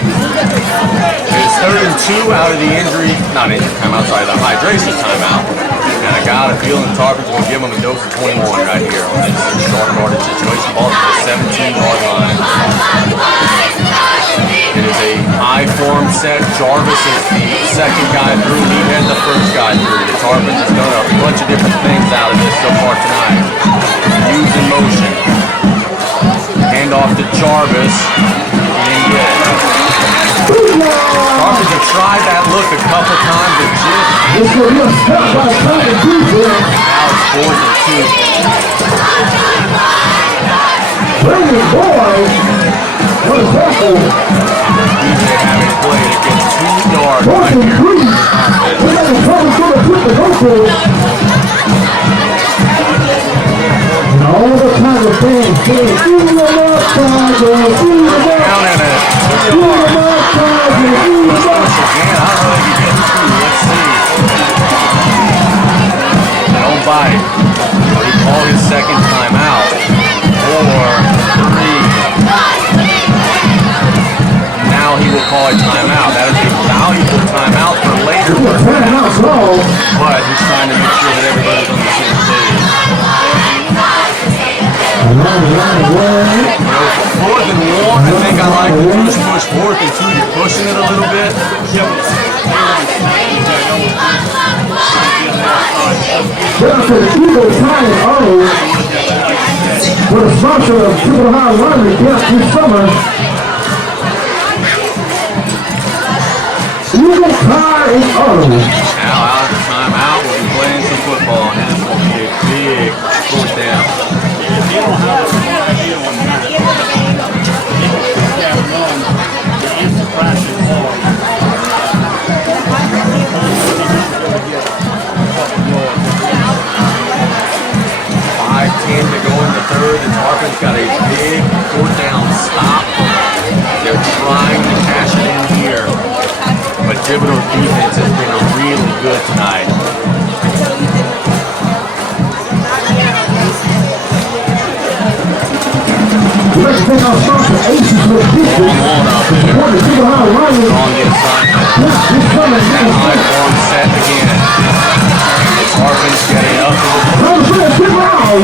It's 3rd and 2 out of the injury, not injury timeout, sorry, the hydration timeout. And I got a feeling Tarpons will give him a dose of 21 right here on this short yardage situation. Ball to the 17-yard line. It is a high form set. Jarvis is the 2nd guy through. He had the 1st guy through. The Tarpons has done a bunch of different things out of this so far tonight. Used in motion. Hand off to Jarvis. He didn't get it. Tarpons have tried that look a couple times, but just It's going to be a step by step and defense. now it's 4th and 2. Brandon Boyd on the tackle. They haven't played. It gets 2 yards 4th right and here. 3. We're going to probably going to put the goal. And all the time the fans saying, "Eat them up, Tigers, eat them up, Down in it. eat them up, Tigers, eat them up." Again, I don't know if you get 2. Let's see. They don't bite. But he called his 2nd timeout. 4, 3. Now he will call a timeout. That is a valuable timeout for later. Timeout's long. But he's trying to make sure that everybody's on the same page. You know, 4th and 1, I think I like to just push 4th and 2. You're pushing it a little bit. After the Eagles signing Arnold for the sponsor of Thibodaux Laundry Guest this summer, Eagle Car and Arnold. Now out of the timeout, we'll be playing some football, and it's going to be a big 4th down. They don't have a small idea on that. They can put that run, the answer practice hard. 5:10 to go in the 3rd. The Tarpons got a big 4th down stop. They're trying to cash it in here. But Thibodaux defense thank our sponsor, Aces with Distance. Support the Thibodaux Lions. On the assignment. This coming High form set again. Tarpons getting up to the Time for the Thibodaux.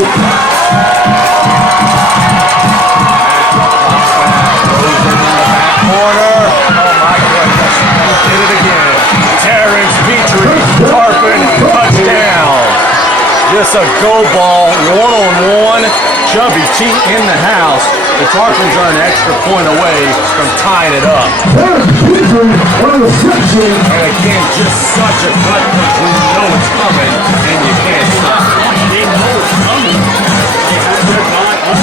corner. Oh my goodness. Did it again. Terrence Petrie, Tarpon, touchdown. Just a go ball, one-on-one. Chubby T in the house. The Tarpons are an extra point away from tying it up. Terrence Petrie on the reception. And again, just such a gut punch when you know it's coming and you can't stop. They know it's coming. They have their guy up.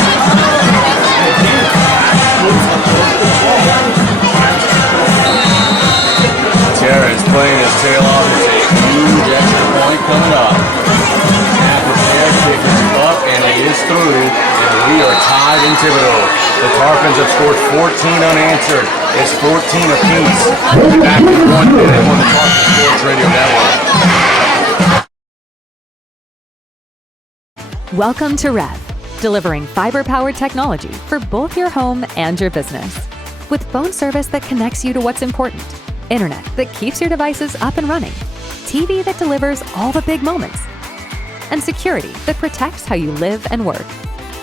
And again, Terrence playing his tail off. It's a huge extra point coming up. Snap prepared, kick is up, and it is through. And we are tied in Thibodaux. The Tarpons have scored 14 unanswered. It's 14 apiece. We'll be back in 1 minute on the Tarpon Sports Radio Network. Welcome to Rev, delivering fiber-powered technology for both your home and your business. With phone service that connects you to what's important, internet that keeps your devices up and running, TV that delivers all the big moments, and security that protects how you live and work.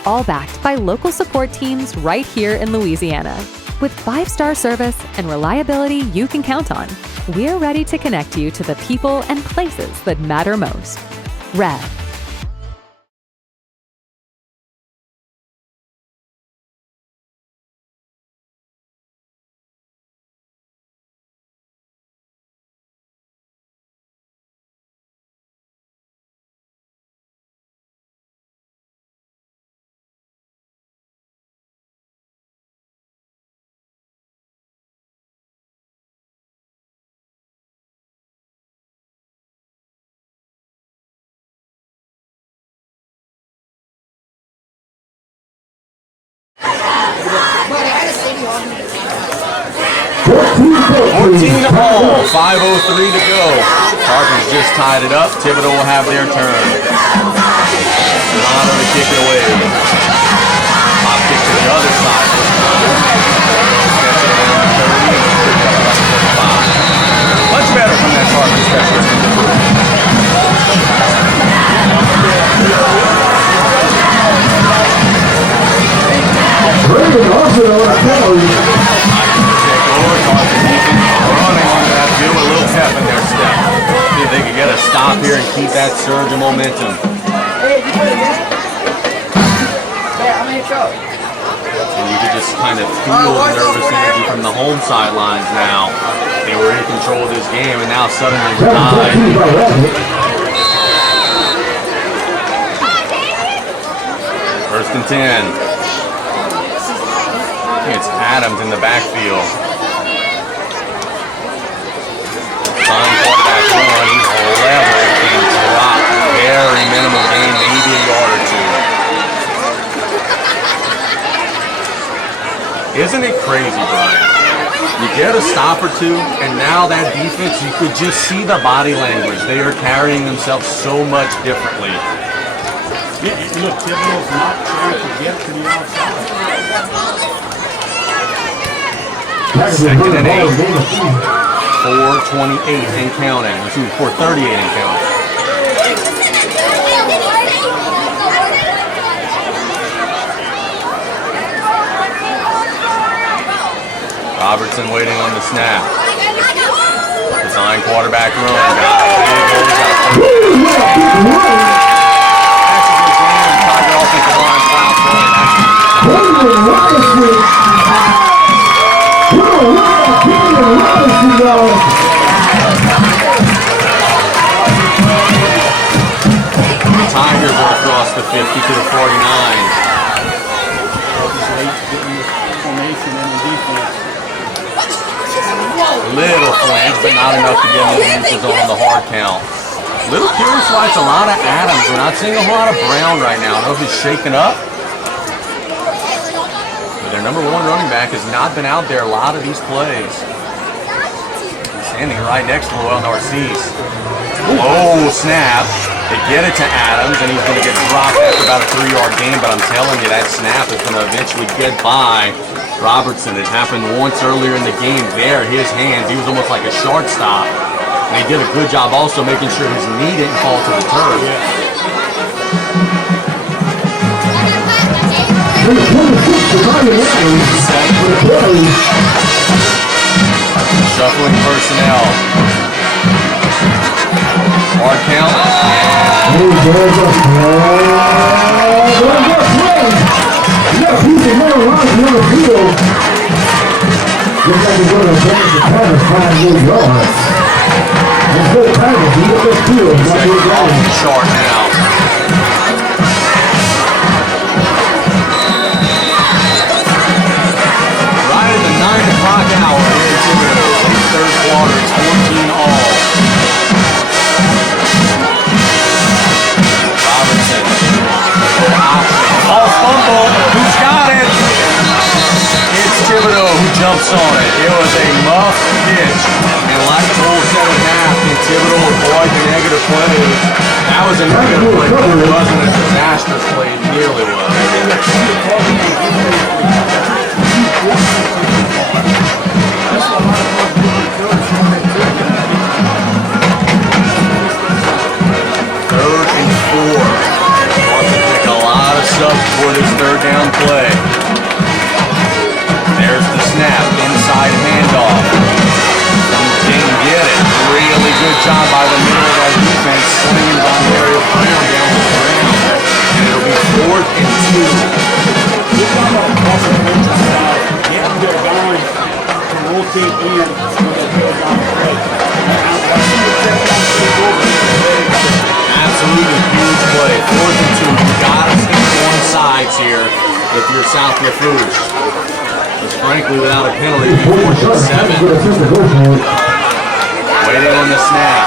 All backed by local support teams right here in Louisiana. With 5-star service and reliability you can count on, we're ready to connect you to the people and places that matter most. Rev. Fourteen all, 5:03 to go. Tarpons just tied it up. Thibodaux will have their turn. Solano to kick it away. Pop kick to the other side. Much better from that Tarpon specialist. Brandon also on a penalty. Running onto that field with a little pep in their step. See if they can get a stop here and keep that surge of momentum. And you could just kind of feel the nervous energy from the home sidelines now. They were in control of this game and now suddenly we're tied. First and 10. It's Adams in the backfield. Fine quarterback run, he's level and drop. Very minimal gain, maybe a yard or two. Isn't it crazy, Brian? You get a stop or two, and now that defense, you could just see the body language. They are carrying themselves so much differently. yeah, look, Thibodaux's not trying to get to the outside. Second and 8. 4:28 and counting. Excuse me, 4:38 and counting. Robertson waiting on the snap. Design quarterback run. Got it. Tiger offensive line foul Tigers are across the 50 to the 49. Formation and the defense. Little flange, but not enough to get into the neutral zone on the hard count. Little curious why it's a lot of Adams. We're not seeing a whole lot of Brown right now. I don't know if he's shaken up. But their number one running back has not been out there a lot of these plays. He's standing right next to Noel Narcisse. Low snap. They get it to Adams, and he's going to get dropped after about a 3-yard gain, but I'm telling you, that snap is going to eventually get by Robertson. It happened once earlier in the game there, his hands. He was almost like a shortstop, and he did a good job also making sure his knee didn't fall to the turf. Shuffling personnel. Hard count. Short now. Right at the 9 o'clock hour here in Thibodaux. Third quarter, it's 14 all. Robertson. False fumble. Who's got it? It's Thibodaux who jumps on it. It was a muff pitch. And like the whole second half, can Thibodaux avoid the negative plays? That was a negative play, but it wasn't a disastrous play. It nearly was. Third and 4. Wants to pick a lot of subs for this third down play. There's the snap, inside handoff. Didn't get it. Really good job by the middle of our defense, slinging it on Mario Brown down the ground. And it'll be 4th and 2. Rotate in. Absolutely huge play. 4th and 2. You gotta stick on sides here if you're South Lafourche. Because frankly, without a penalty, it'd be 4th and 7. Waiting on the snap.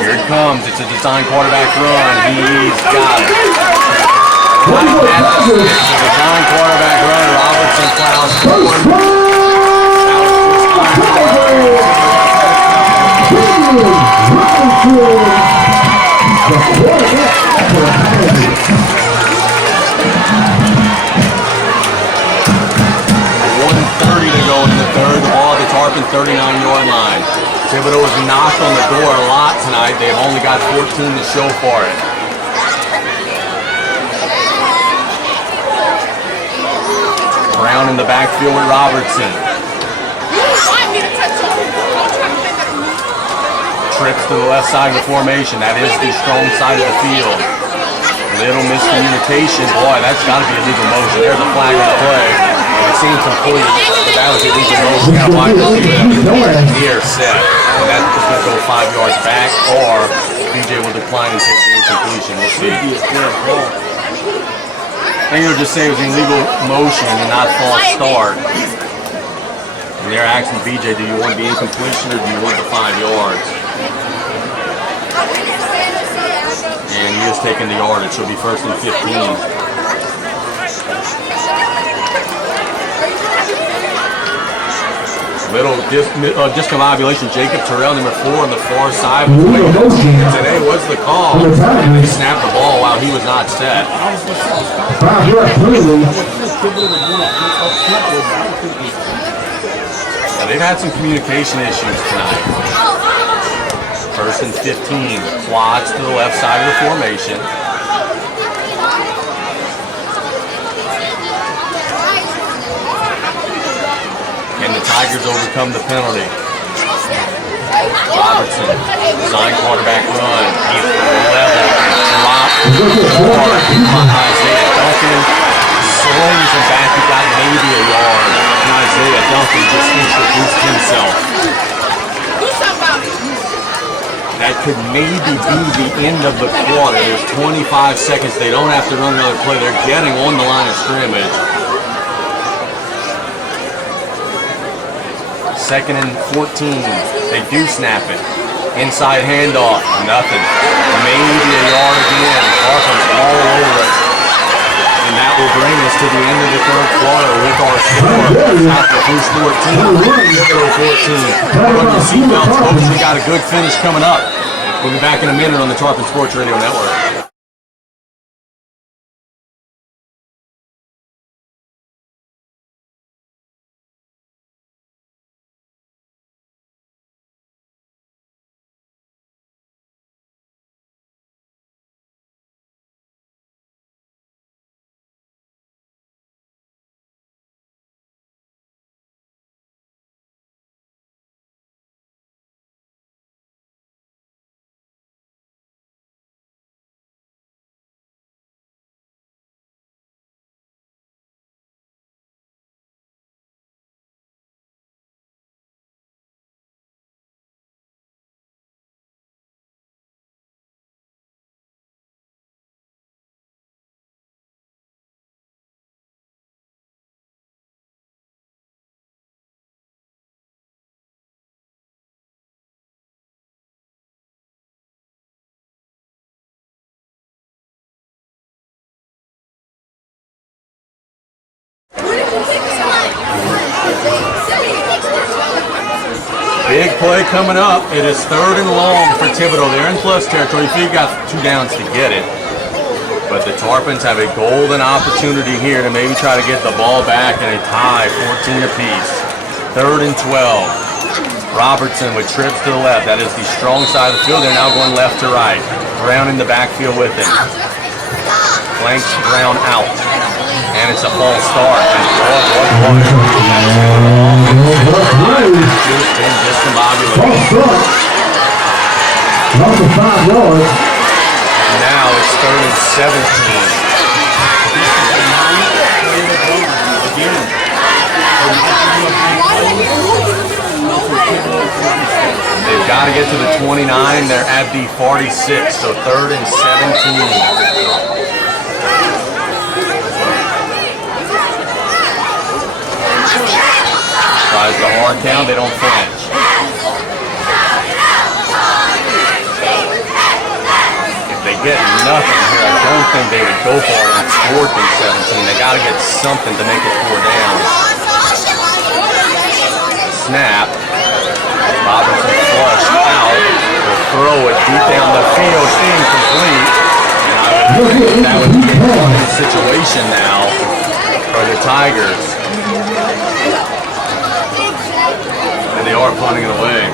Here it comes. It's a design quarterback run. He's got it. It's a design quarterback run. Robertson plows forward. The 39-yard line. Thibodaux was knocked on the door a lot tonight. They've only got 14 to show for it. Brown in the backfield with Robertson. Trips to the left side of the formation. That is the strong side of the field. Little miscommunication. Boy, that's got to be a legal motion. There's a flag on the play. It seems complete. But that was a legal motion. Got to watch the near set. And that's just going to go 5 yards back, or BJ will decline and take the incompletion. We'll see. I think it'll just say it was an illegal motion and not false start. And they're asking BJ, do you want the incompletion or do you want the 5 yards? And he is taking the yardage. She'll be 1st and 15. Little discombobulation. Jacob Terrell, number 4 on the far side. Today was the call. He snapped the ball while he was not set. Now, they've had some communication issues tonight. 1st and 15. Quads to the left side of the formation. And the Tigers overcome the penalty. Robertson, design quarterback run. He level, dropped hard on Isaiah Duncan. Slings him back. He got maybe a yard. And Isaiah Duncan just introduced himself. That could maybe be the end of the quarter. There's 25 seconds. They don't have to run another play. They're getting on the line of scrimmage. 2nd and 14. They do snap it. Inside handoff. Nothing. Maybe a yard again. Offense all over it. And that will bring us to the end of the 3rd quarter with our score. South Lafourche 14. Thibodaux 14. Run your seatbelts, folks. We got a good finish coming up. We'll be back in a minute on the Tarpon Sports Radio Network. Big play coming up. It is 3rd and long for Thibodaux. They're in plus territory. You've got 2 downs to get it. But the Tarpons have a golden opportunity here to maybe try to get the ball back in a tie, 14 apiece. 3rd and 12. Robertson with trips to the left. That is the strong side of the field. They're now going left to right. Brown in the backfield with him. Flanks Brown out. And it's a false start. Just been discombobulated. Lost of 5 yards. And now it's 3rd and 17. They've got to get to the 29. They're at the 46, so 3rd and 17. Tries the hard count, they don't flinch. If they get nothing here, I don't think they would go for it on 4th and 17. They got to get something to make it 4 down. Snap. Robinson flush out. Will throw it deep down the field, incomplete. And I would think that would be a good situation now for the Tigers. They are punting it away.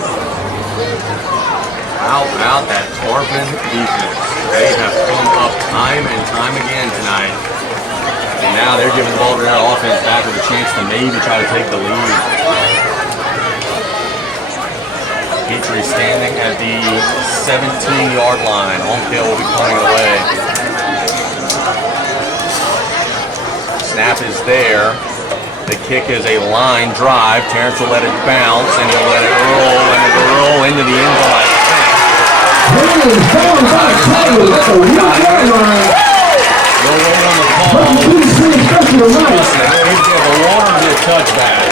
How about that Tarpon defense? They have come up time and time again tonight. And now they're giving the ball to their offense back with a chance to maybe try to take the lead. Petrie standing at the 17-yard line. Homefield will be punting it away. Snap is there. The kick is a line drive. Terrence will let it bounce, and he'll let it roll, and it will roll into the end zone, I think. No wait on the ball. He's going to want to be a touchback.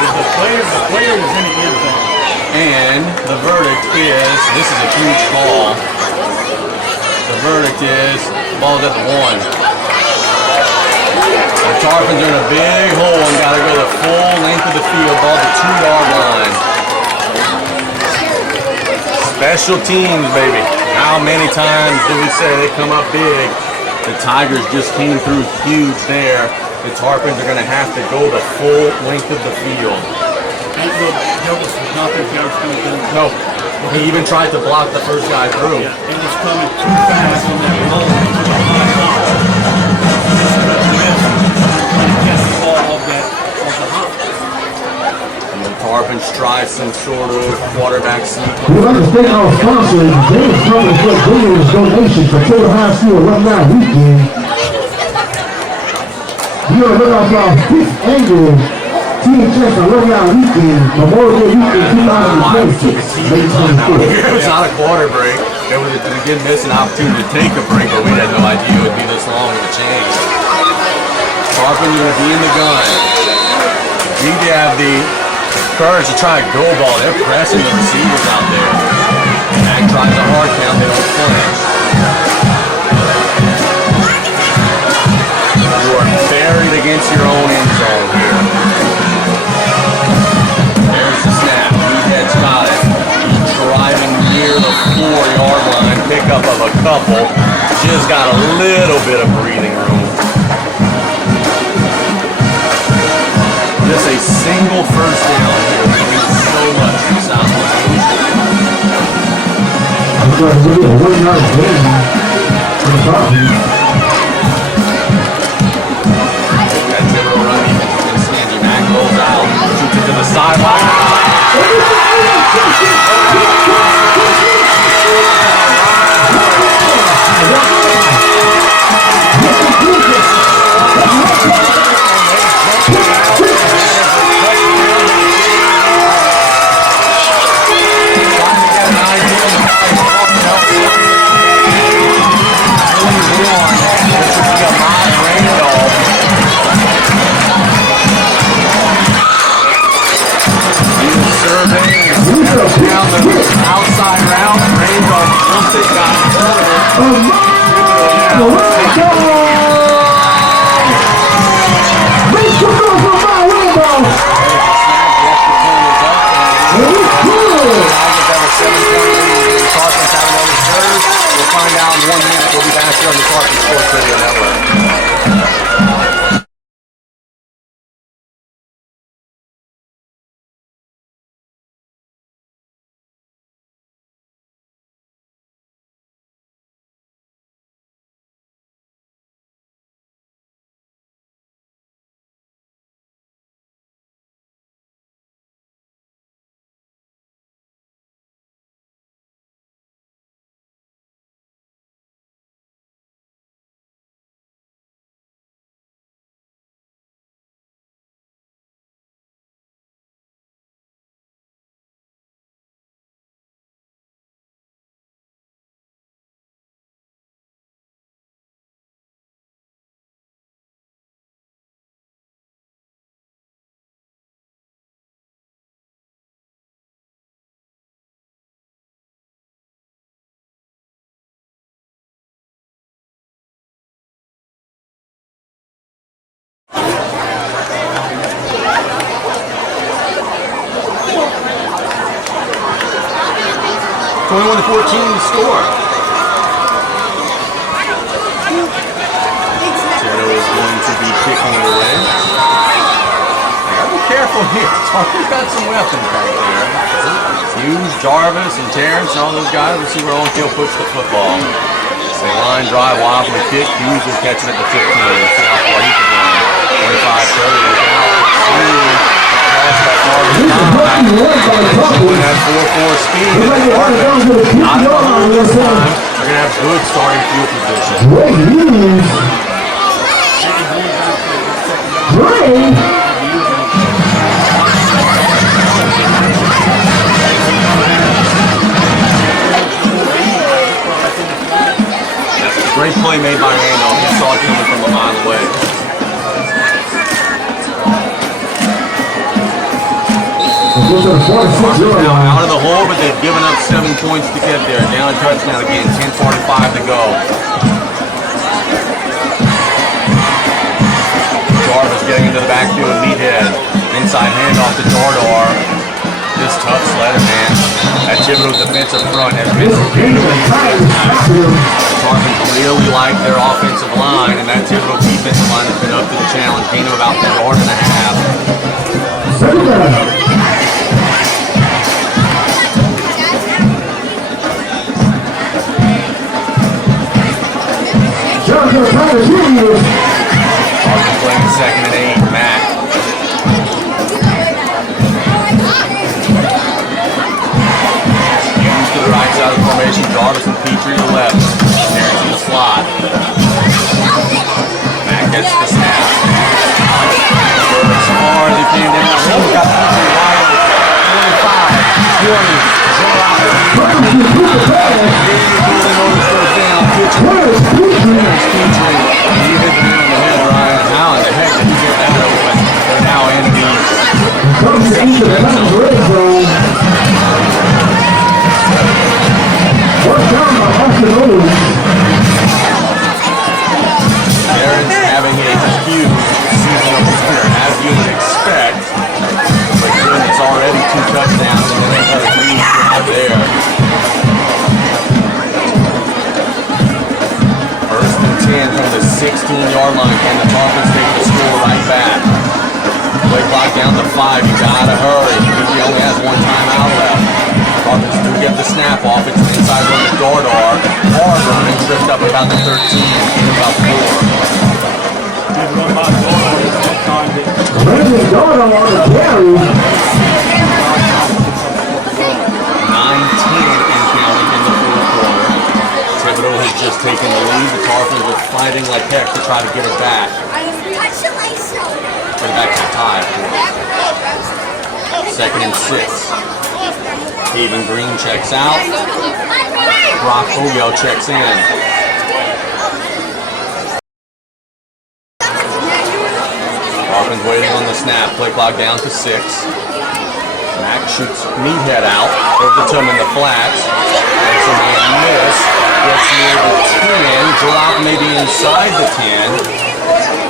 The player is in the end zone. And the verdict is, this is a huge call. The verdict is, ball's at the 1. The Tarpons are in a big hole and got to go the full length of the field, ball to 2-yard line. Special teams, baby. How many times do we say they come up big? The Tigers just came through huge there. The Tarpons are going to have to go the full length of the field. No. He even tried to block the first guy through. Yeah, and it's coming too fast on that roll into the high And the Tarpons try some sort of quarterback sneak. We'd like to thank our sponsors, James Company, for bringing this donation for Taylor High School Alumni Weekend. We are looking out for our 5th annual THS Alumni Weekend, Memorial Weekend 2026, May 24th. It was not a quarter break. We did miss an opportunity to take a break, but we had no idea it would be this long of a change. Tarpon going to be in the gun. They have the courage to try a go ball. They're pressing the receivers out there. Mac tries a hard count. They don't flinch. You are buried against your own end zone here. There's the snap. Meathead's got it. He's driving backup of a couple. Just got a little bit of breathing room. Just a single first down here means so much for Southwest Houston. I'm going to be a 1-yard gain for the Cardinals. That Thibodaux run defense has been stingy. Mack rolls out, shoots it to the sideline. Down the outside route, Rainbow pumps it, got in front of it. We'll find out in 1 minute. We'll be back here on the Tarpon Sports Radio Network. Twenty-one to 14 to score. Thibodaux is going to be kicking it away. Gotta be careful here. Tarpon got some weapons back there. Hughes, Jarvis, and Terrence, and all those guys. We'll see where Owenfield puts the football. They line drive, wobbly kick. Hughes will catch it at the 15. Let's see how far he can run. 25-30 without 16. That 4-4 speed. Not enough this time. They're going to have good starting field position. Great play made by Randolph. He saw it coming from a mile away. Now out of the hole, but they've given up 7 points to get there. Down a touchdown again, 10:45 to go. Jarvis getting into the backfield of Meathead. Inside handoff to Dardar. This tough sled, man. That Thibodaux defensive front has been really Tarpon really like their offensive line, and that Thibodaux defensive line has been up to the challenge. Gain of about 1.5 yards. Tarpon playing 2nd and 8. Mack. Hughes to the right side of the formation. Jarvis and Petrie to the left. Terrence in the slot. Mack gets the snap. As far as he came down. He's got Petrie wide open. 25. Having a huge season of his career, as you would expect. But given it's already 2 touchdowns and then another lead right there. 16-yard line. Can the Tarpons take the score right back? Play clock down to 5. You gotta hurry. He only has one timeout left. Tarpons do get the snap off. It's an inside run to Thibodaux. Hard running, tripped up about the 13, in about 4. Good run by Thibodaux that time. Brandon Thibodaux on the carry. 9-10 and counting in the fourth quarter. Thibodaux has just taken the lead. The Tarpons are fighting like heck to try to get it back. Get it back to the tie, of course. 2nd and 6. Steven Green checks out. Brock Ogel checks in. Tarpons waiting on the snap. Play clock down to 6. Mack shoots meathead out. Over to him in the flats. Makes a man miss. Gets near the 10. Drop maybe inside the 10.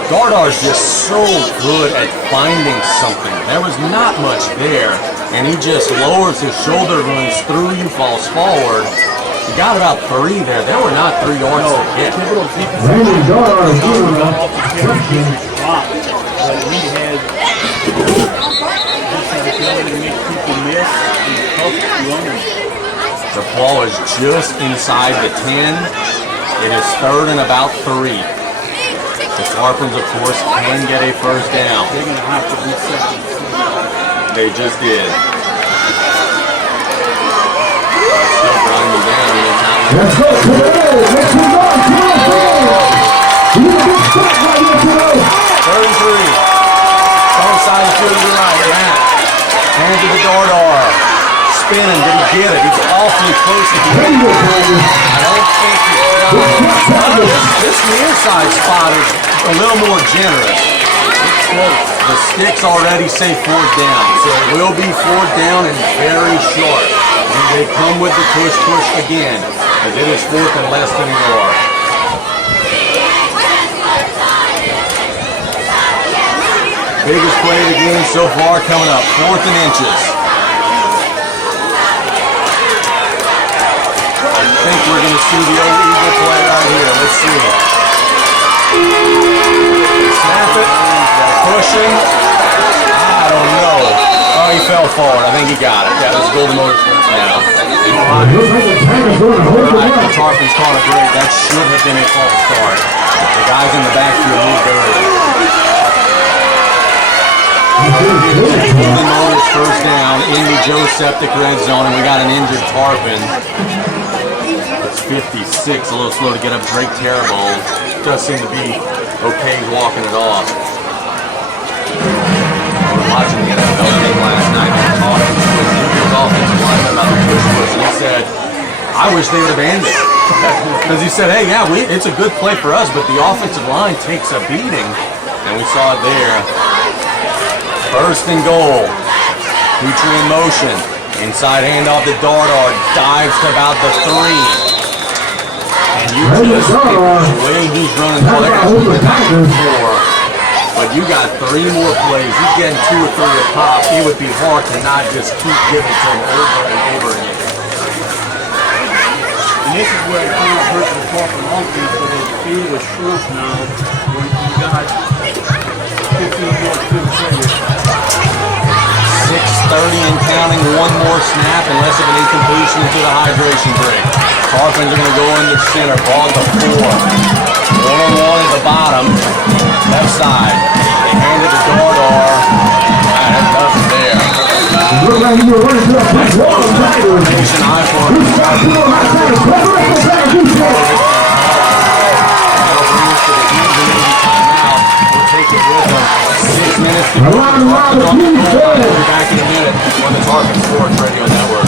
Thibodaux's just so good at finding something. There was not much there, and he just lowers his shoulder, runs through you, falls forward. He got about 3 there. There were not 3 yards to hit. Brandon Thibodaux is doing Off the carry, drop, but he had the ability to make people miss. He's tough to run. The ball is just inside the 10. It is 3rd and about 3. The Tarpons, of course, can get a first down. They're going to have to reset this. They just did. Still grinding down. Let's go, Thibodaux. Let's move on. Come on, Thibodaux. You get a stop right here, Thibodaux. 3rd and 3. Strong side to the right. Matt. Hand to the Thibodaux. Spinning. Did he get it? He's awfully close to the end. I don't think he's got it. This near side spot is a little more generous. The sticks already say 4th down, so it will be 4th down and very short. And they come with the push again, as it is 4th and less than a yard. Biggest play of the game so far coming up, 4th and inches. I think we're going to see the old Eagle play right here. Let's see it. Snap it. Pushing. I don't know. Oh, he fell forward. I think he got it. Yeah, it was Golden Motors first down. Alright, the Tarpons caught a break. That should have been a false start. The guys in the backfield moved early. Golden Motors first down in the Joe Septic red zone, and we got an injured Tarpon. 56, a little slow to get up. Drake Terrible does seem to be okay walking it off. We were watching the NFL game last night and talking to his offensive lineman about the push, and he said, I wish they would have ended it. Because he said, hey, yeah, it's a good play for us, but the offensive line takes a beating. And we saw it there. 1st and goal. Petrie in motion. Inside handoff to Thibodaux. Dives to about the 3. And you just the way he's running, well, they're going to back and 4. But you got 3 more plays. He's getting 2 or 3 a pop. It would be hard to not just keep giving to him over and over again. And this is where it kind of hurts the Tarpon offense, but the field was shrunk now when you got 15 more field players. 6:30 and counting. 1 more snap and less of an incompletion into the hydration break. Tarpons are going to go into center. Ball to 4. 1-on-1 at the bottom. Left side. They hand it to Thibodaux. There's nothing there. Nation eye for it. We'll take it with them. 6 minutes to go. We'll be back in a minute on the Tarpon Sports Radio Network.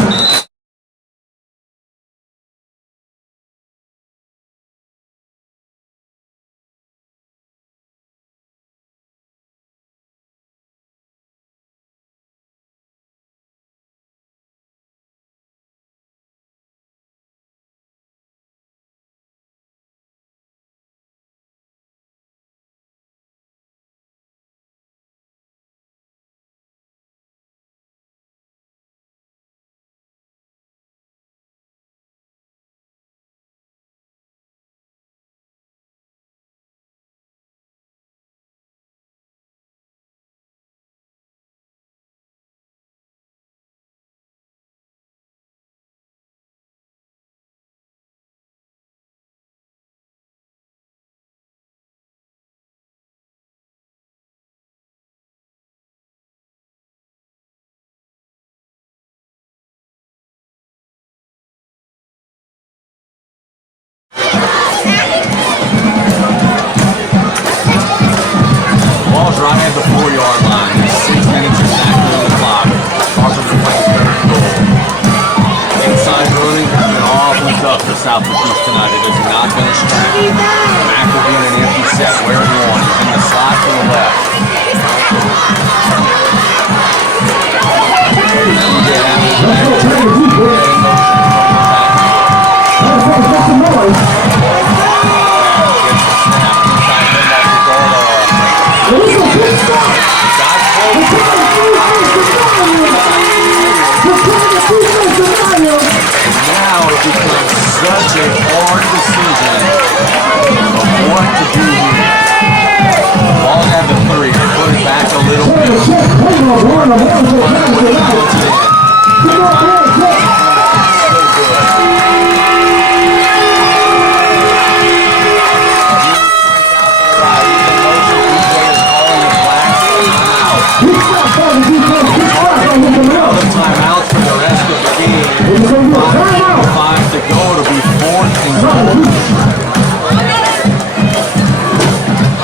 South Lafourche tonight. It has not been a strength. Mack will be in an empty set. Where he won. He's in the slot to the left. Now it becomes such a hard decision of what to do here. Ball at the 3, put it back a little bit. Timeouts for the rest of the game. 5 to go to be 4th and goal.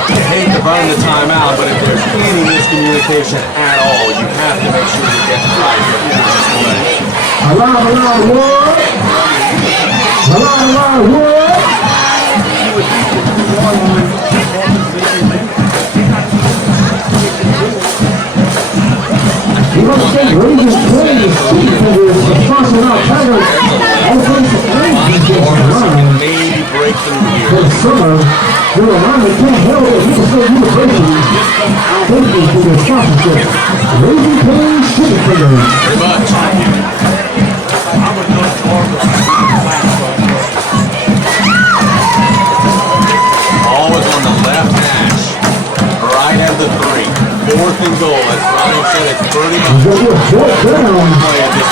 I hate to burn the timeout, but if there's any miscommunication at all, you have to make sure you get the right here for this play. Maybe break through here. Very much. Always on the left hash. Right at the 3. 4th and goal. As Ryan said, it's pretty much play at this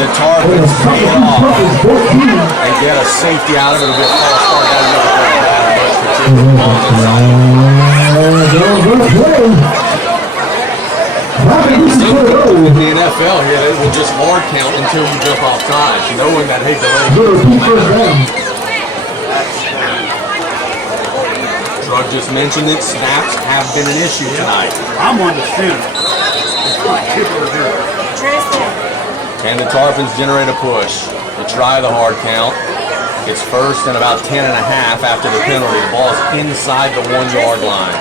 the Tarpons pay it off and get a safety out of it. It'll be a false start down the other in the NFL here, they will just hard count until you jump off sides, knowing that, hey, Drug just mentioned that snaps have been an issue tonight. I'm on the center. And the Tarpons generate a push. They try the hard count. It's 1st and about 10 and a half after the penalty. The ball is inside the 1-yard line.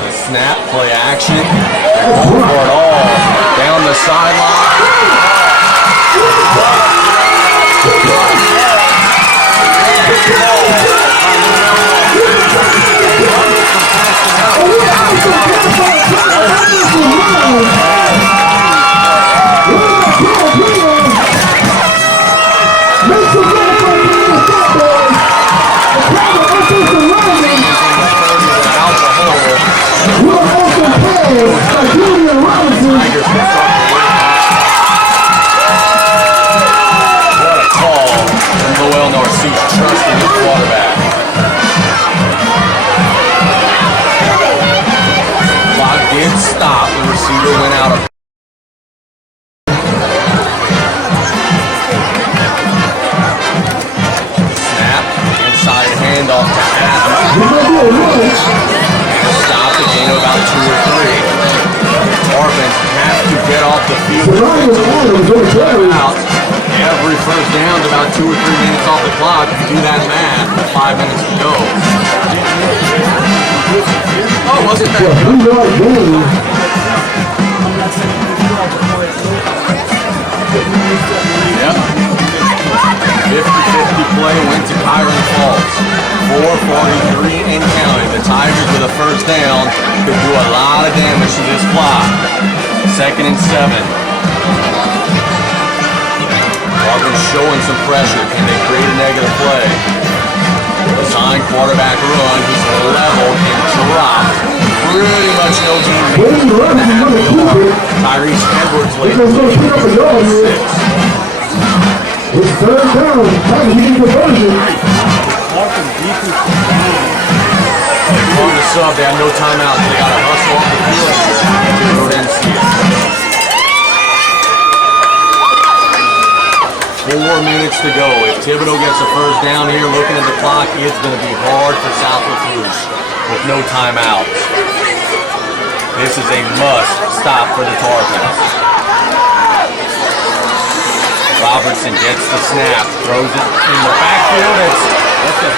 The snap, play action. Over it all. Down the sideline. Stop the game about 2 or 3. Tarpons have to get off the field. Out. Every first down's about 2 or 3 minutes off the clock. Do that math with 5 minutes to go. Oh, wasn't that good? 3-yard gain. Yep. 50-50 play went to Kyron Falls. 4:43 and counting. The Tigers with a first down could do a lot of damage to this clock. 2nd and 7. Tarpons showing some pressure. Can they create a negative play? Design quarterback run. He's leveled and dropped. Pretty much no gain. Tyrese Edwards late. It's 3rd down. Trying to get the conversion. On the sub, they have no timeouts. They got to hustle off the field here. Go down and see it. 4 minutes to go. If Thibodaux gets a first down here, looking at the clock, it's going to be hard for South Lafourche with no timeouts. This is a must stop for the Tarpons. Robertson gets the snap, throws it in the backfield. It's a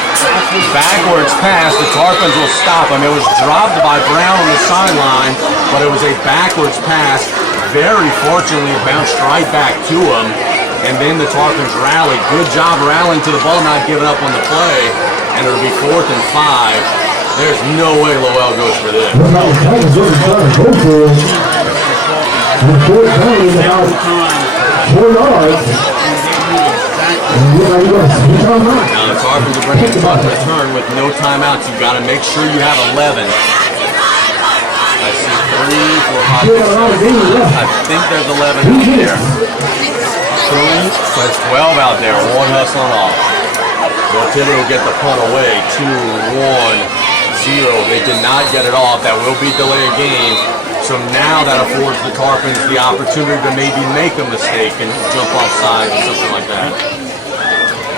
backwards pass. The Tarpons will stop him. It was dropped by Brown on the sideline, but it was a backwards pass. Very fortunately, it bounced right back to him. And then the Tarpons rallied. Good job rallying to the ball, not giving up on the play. And it'll be 4th and 5. There's no way Lowell goes for this. Well, no, that was really trying to go for it. The 4th down is about 4 yards. And Now the Tarpons are bringing a return with no timeouts. You've got to make sure you have 11. I see 3, 4, 5, 6, 7. I think there's 11 out there. So it's 12 out there. One hustling off. Well, Thibodaux will get the punt away. 2, 1, 0. They did not get it off. That will be delay of game. So now that affords the Tarpons the opportunity to maybe make a mistake and jump off sides or something like that.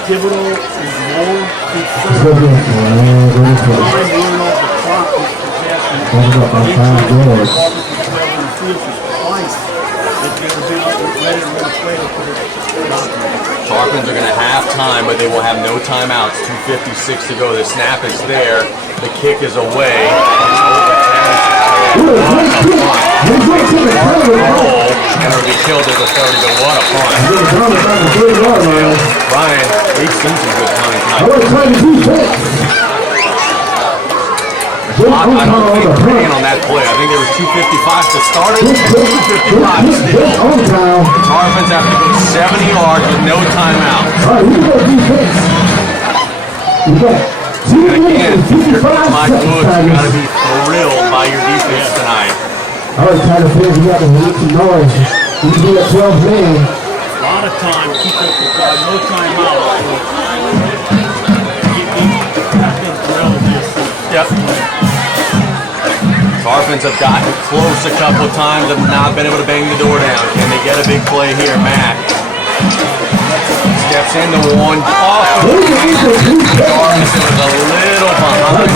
Thibodaux is more concerned running off the clock with possession. Tarpons are going to have time, but they will have no timeouts. 2:56 to go. The snap is there. The kick is away. And it'll be killed as a 30 to 1 a punt. Brian, we've seen some good punting tonight. I don't think we're in on that play. I think there was 2:55 to start it and 2:55 still. Tarpons have to go 70 yards with no timeout. And again, if you're Mike Woods, you got to be thrilled by your defense tonight. I was trying to figure you got to make some noise. You can be a 12 man. A lot of time, keep up the guard, no timeout. Yep. Tarpons have gotten close a couple times, have not been able to bang the door down. Can they get a big play here? Matt steps into one. Darvison was a little behind.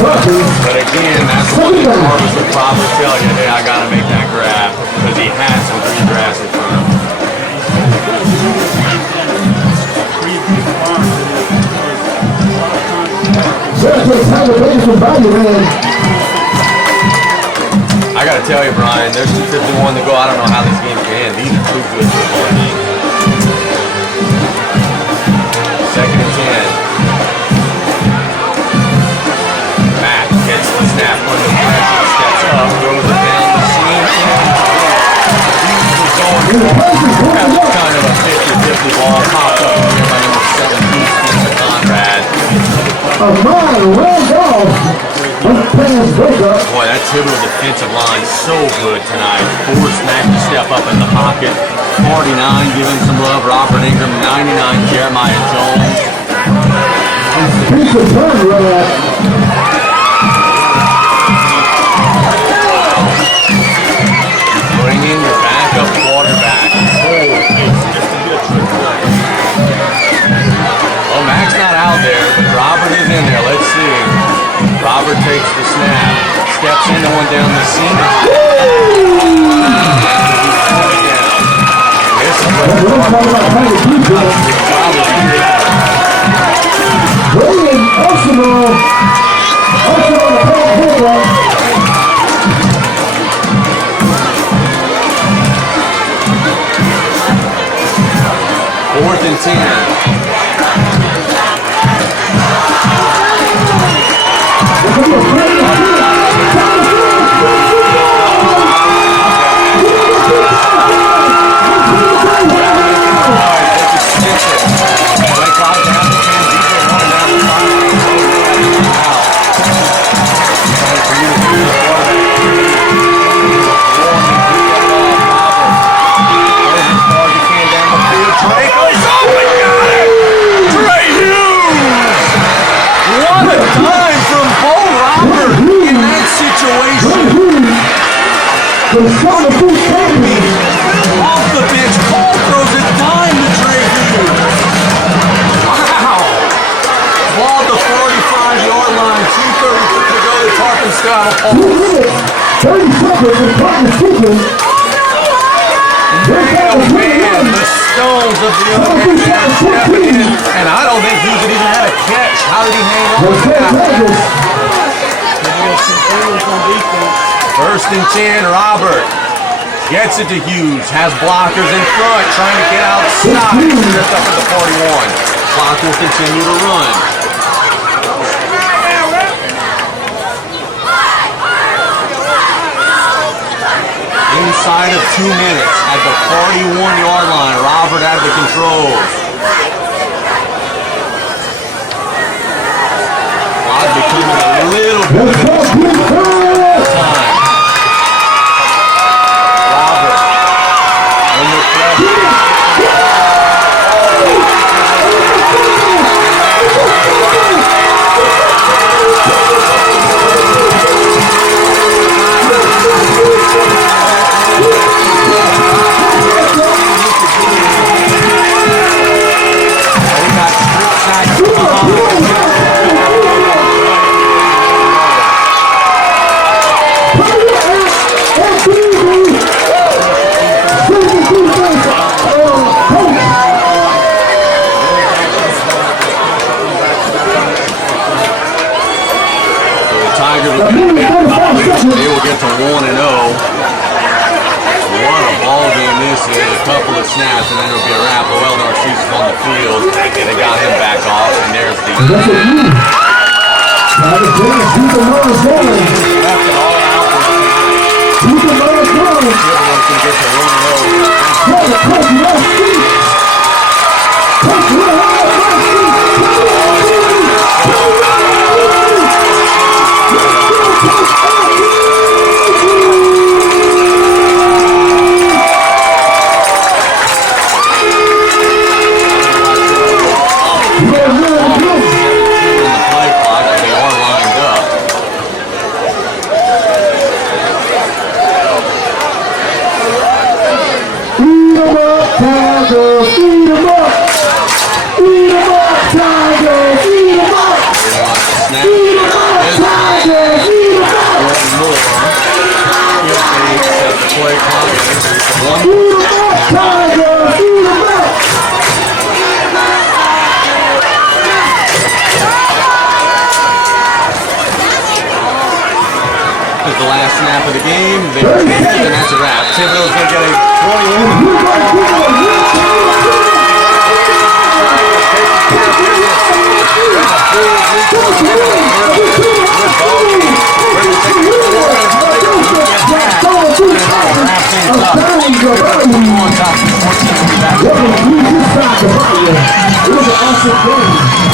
But again, that's what the Tarpons would probably tell you. Hey, I got to make that grab because he had some green grass in front of him. I gotta tell you, Brian, there's 2:51 to go. I don't know how this game can end. These are two good football games. 2nd and 10. Matt gets the snap under pressure, steps up, throws it down the seam. That was kind of a 50-50 ball. Popped up here by number 17, Spencer Conrad. Boy, that Thibodaux defensive line so good tonight. Forced Mack to step up in the pocket. 49 giving some love. Robert Ingram, 99 Jeremiah Jones. Bring in your backup quarterback. Well, Mack's not out there, but Robert is in there. Let's see. Robert takes the snap, steps into one down the seam. This is where Fourth and 10. Off the bench, Cole throws a dime to Trey Hughes. Wow. Ball at the 45-yard line, 2:33 to go. The Tarpon still have a ball. 30 seconds and Tarpon shooting. Man, the stones of the other man stepping in, and I don't think Hughes had even had a catch. How did he hang on to that? First and 10, Robert gets it to Hughes, has blockers in front, trying to get outside, tripped up at the 41. Clock will continue to run. Inside of 2 minutes, at the 41-yard line, Robert had the controls. Clock becoming a little bit time. They will get to 1-0. What a ball game this is. A couple of snaps and then it'll be a wrap. Well, Narcisse is on the field. They got him back off, and there's the the last snap of the game. They were and that's a wrap. Thibodaux is going to get a 21.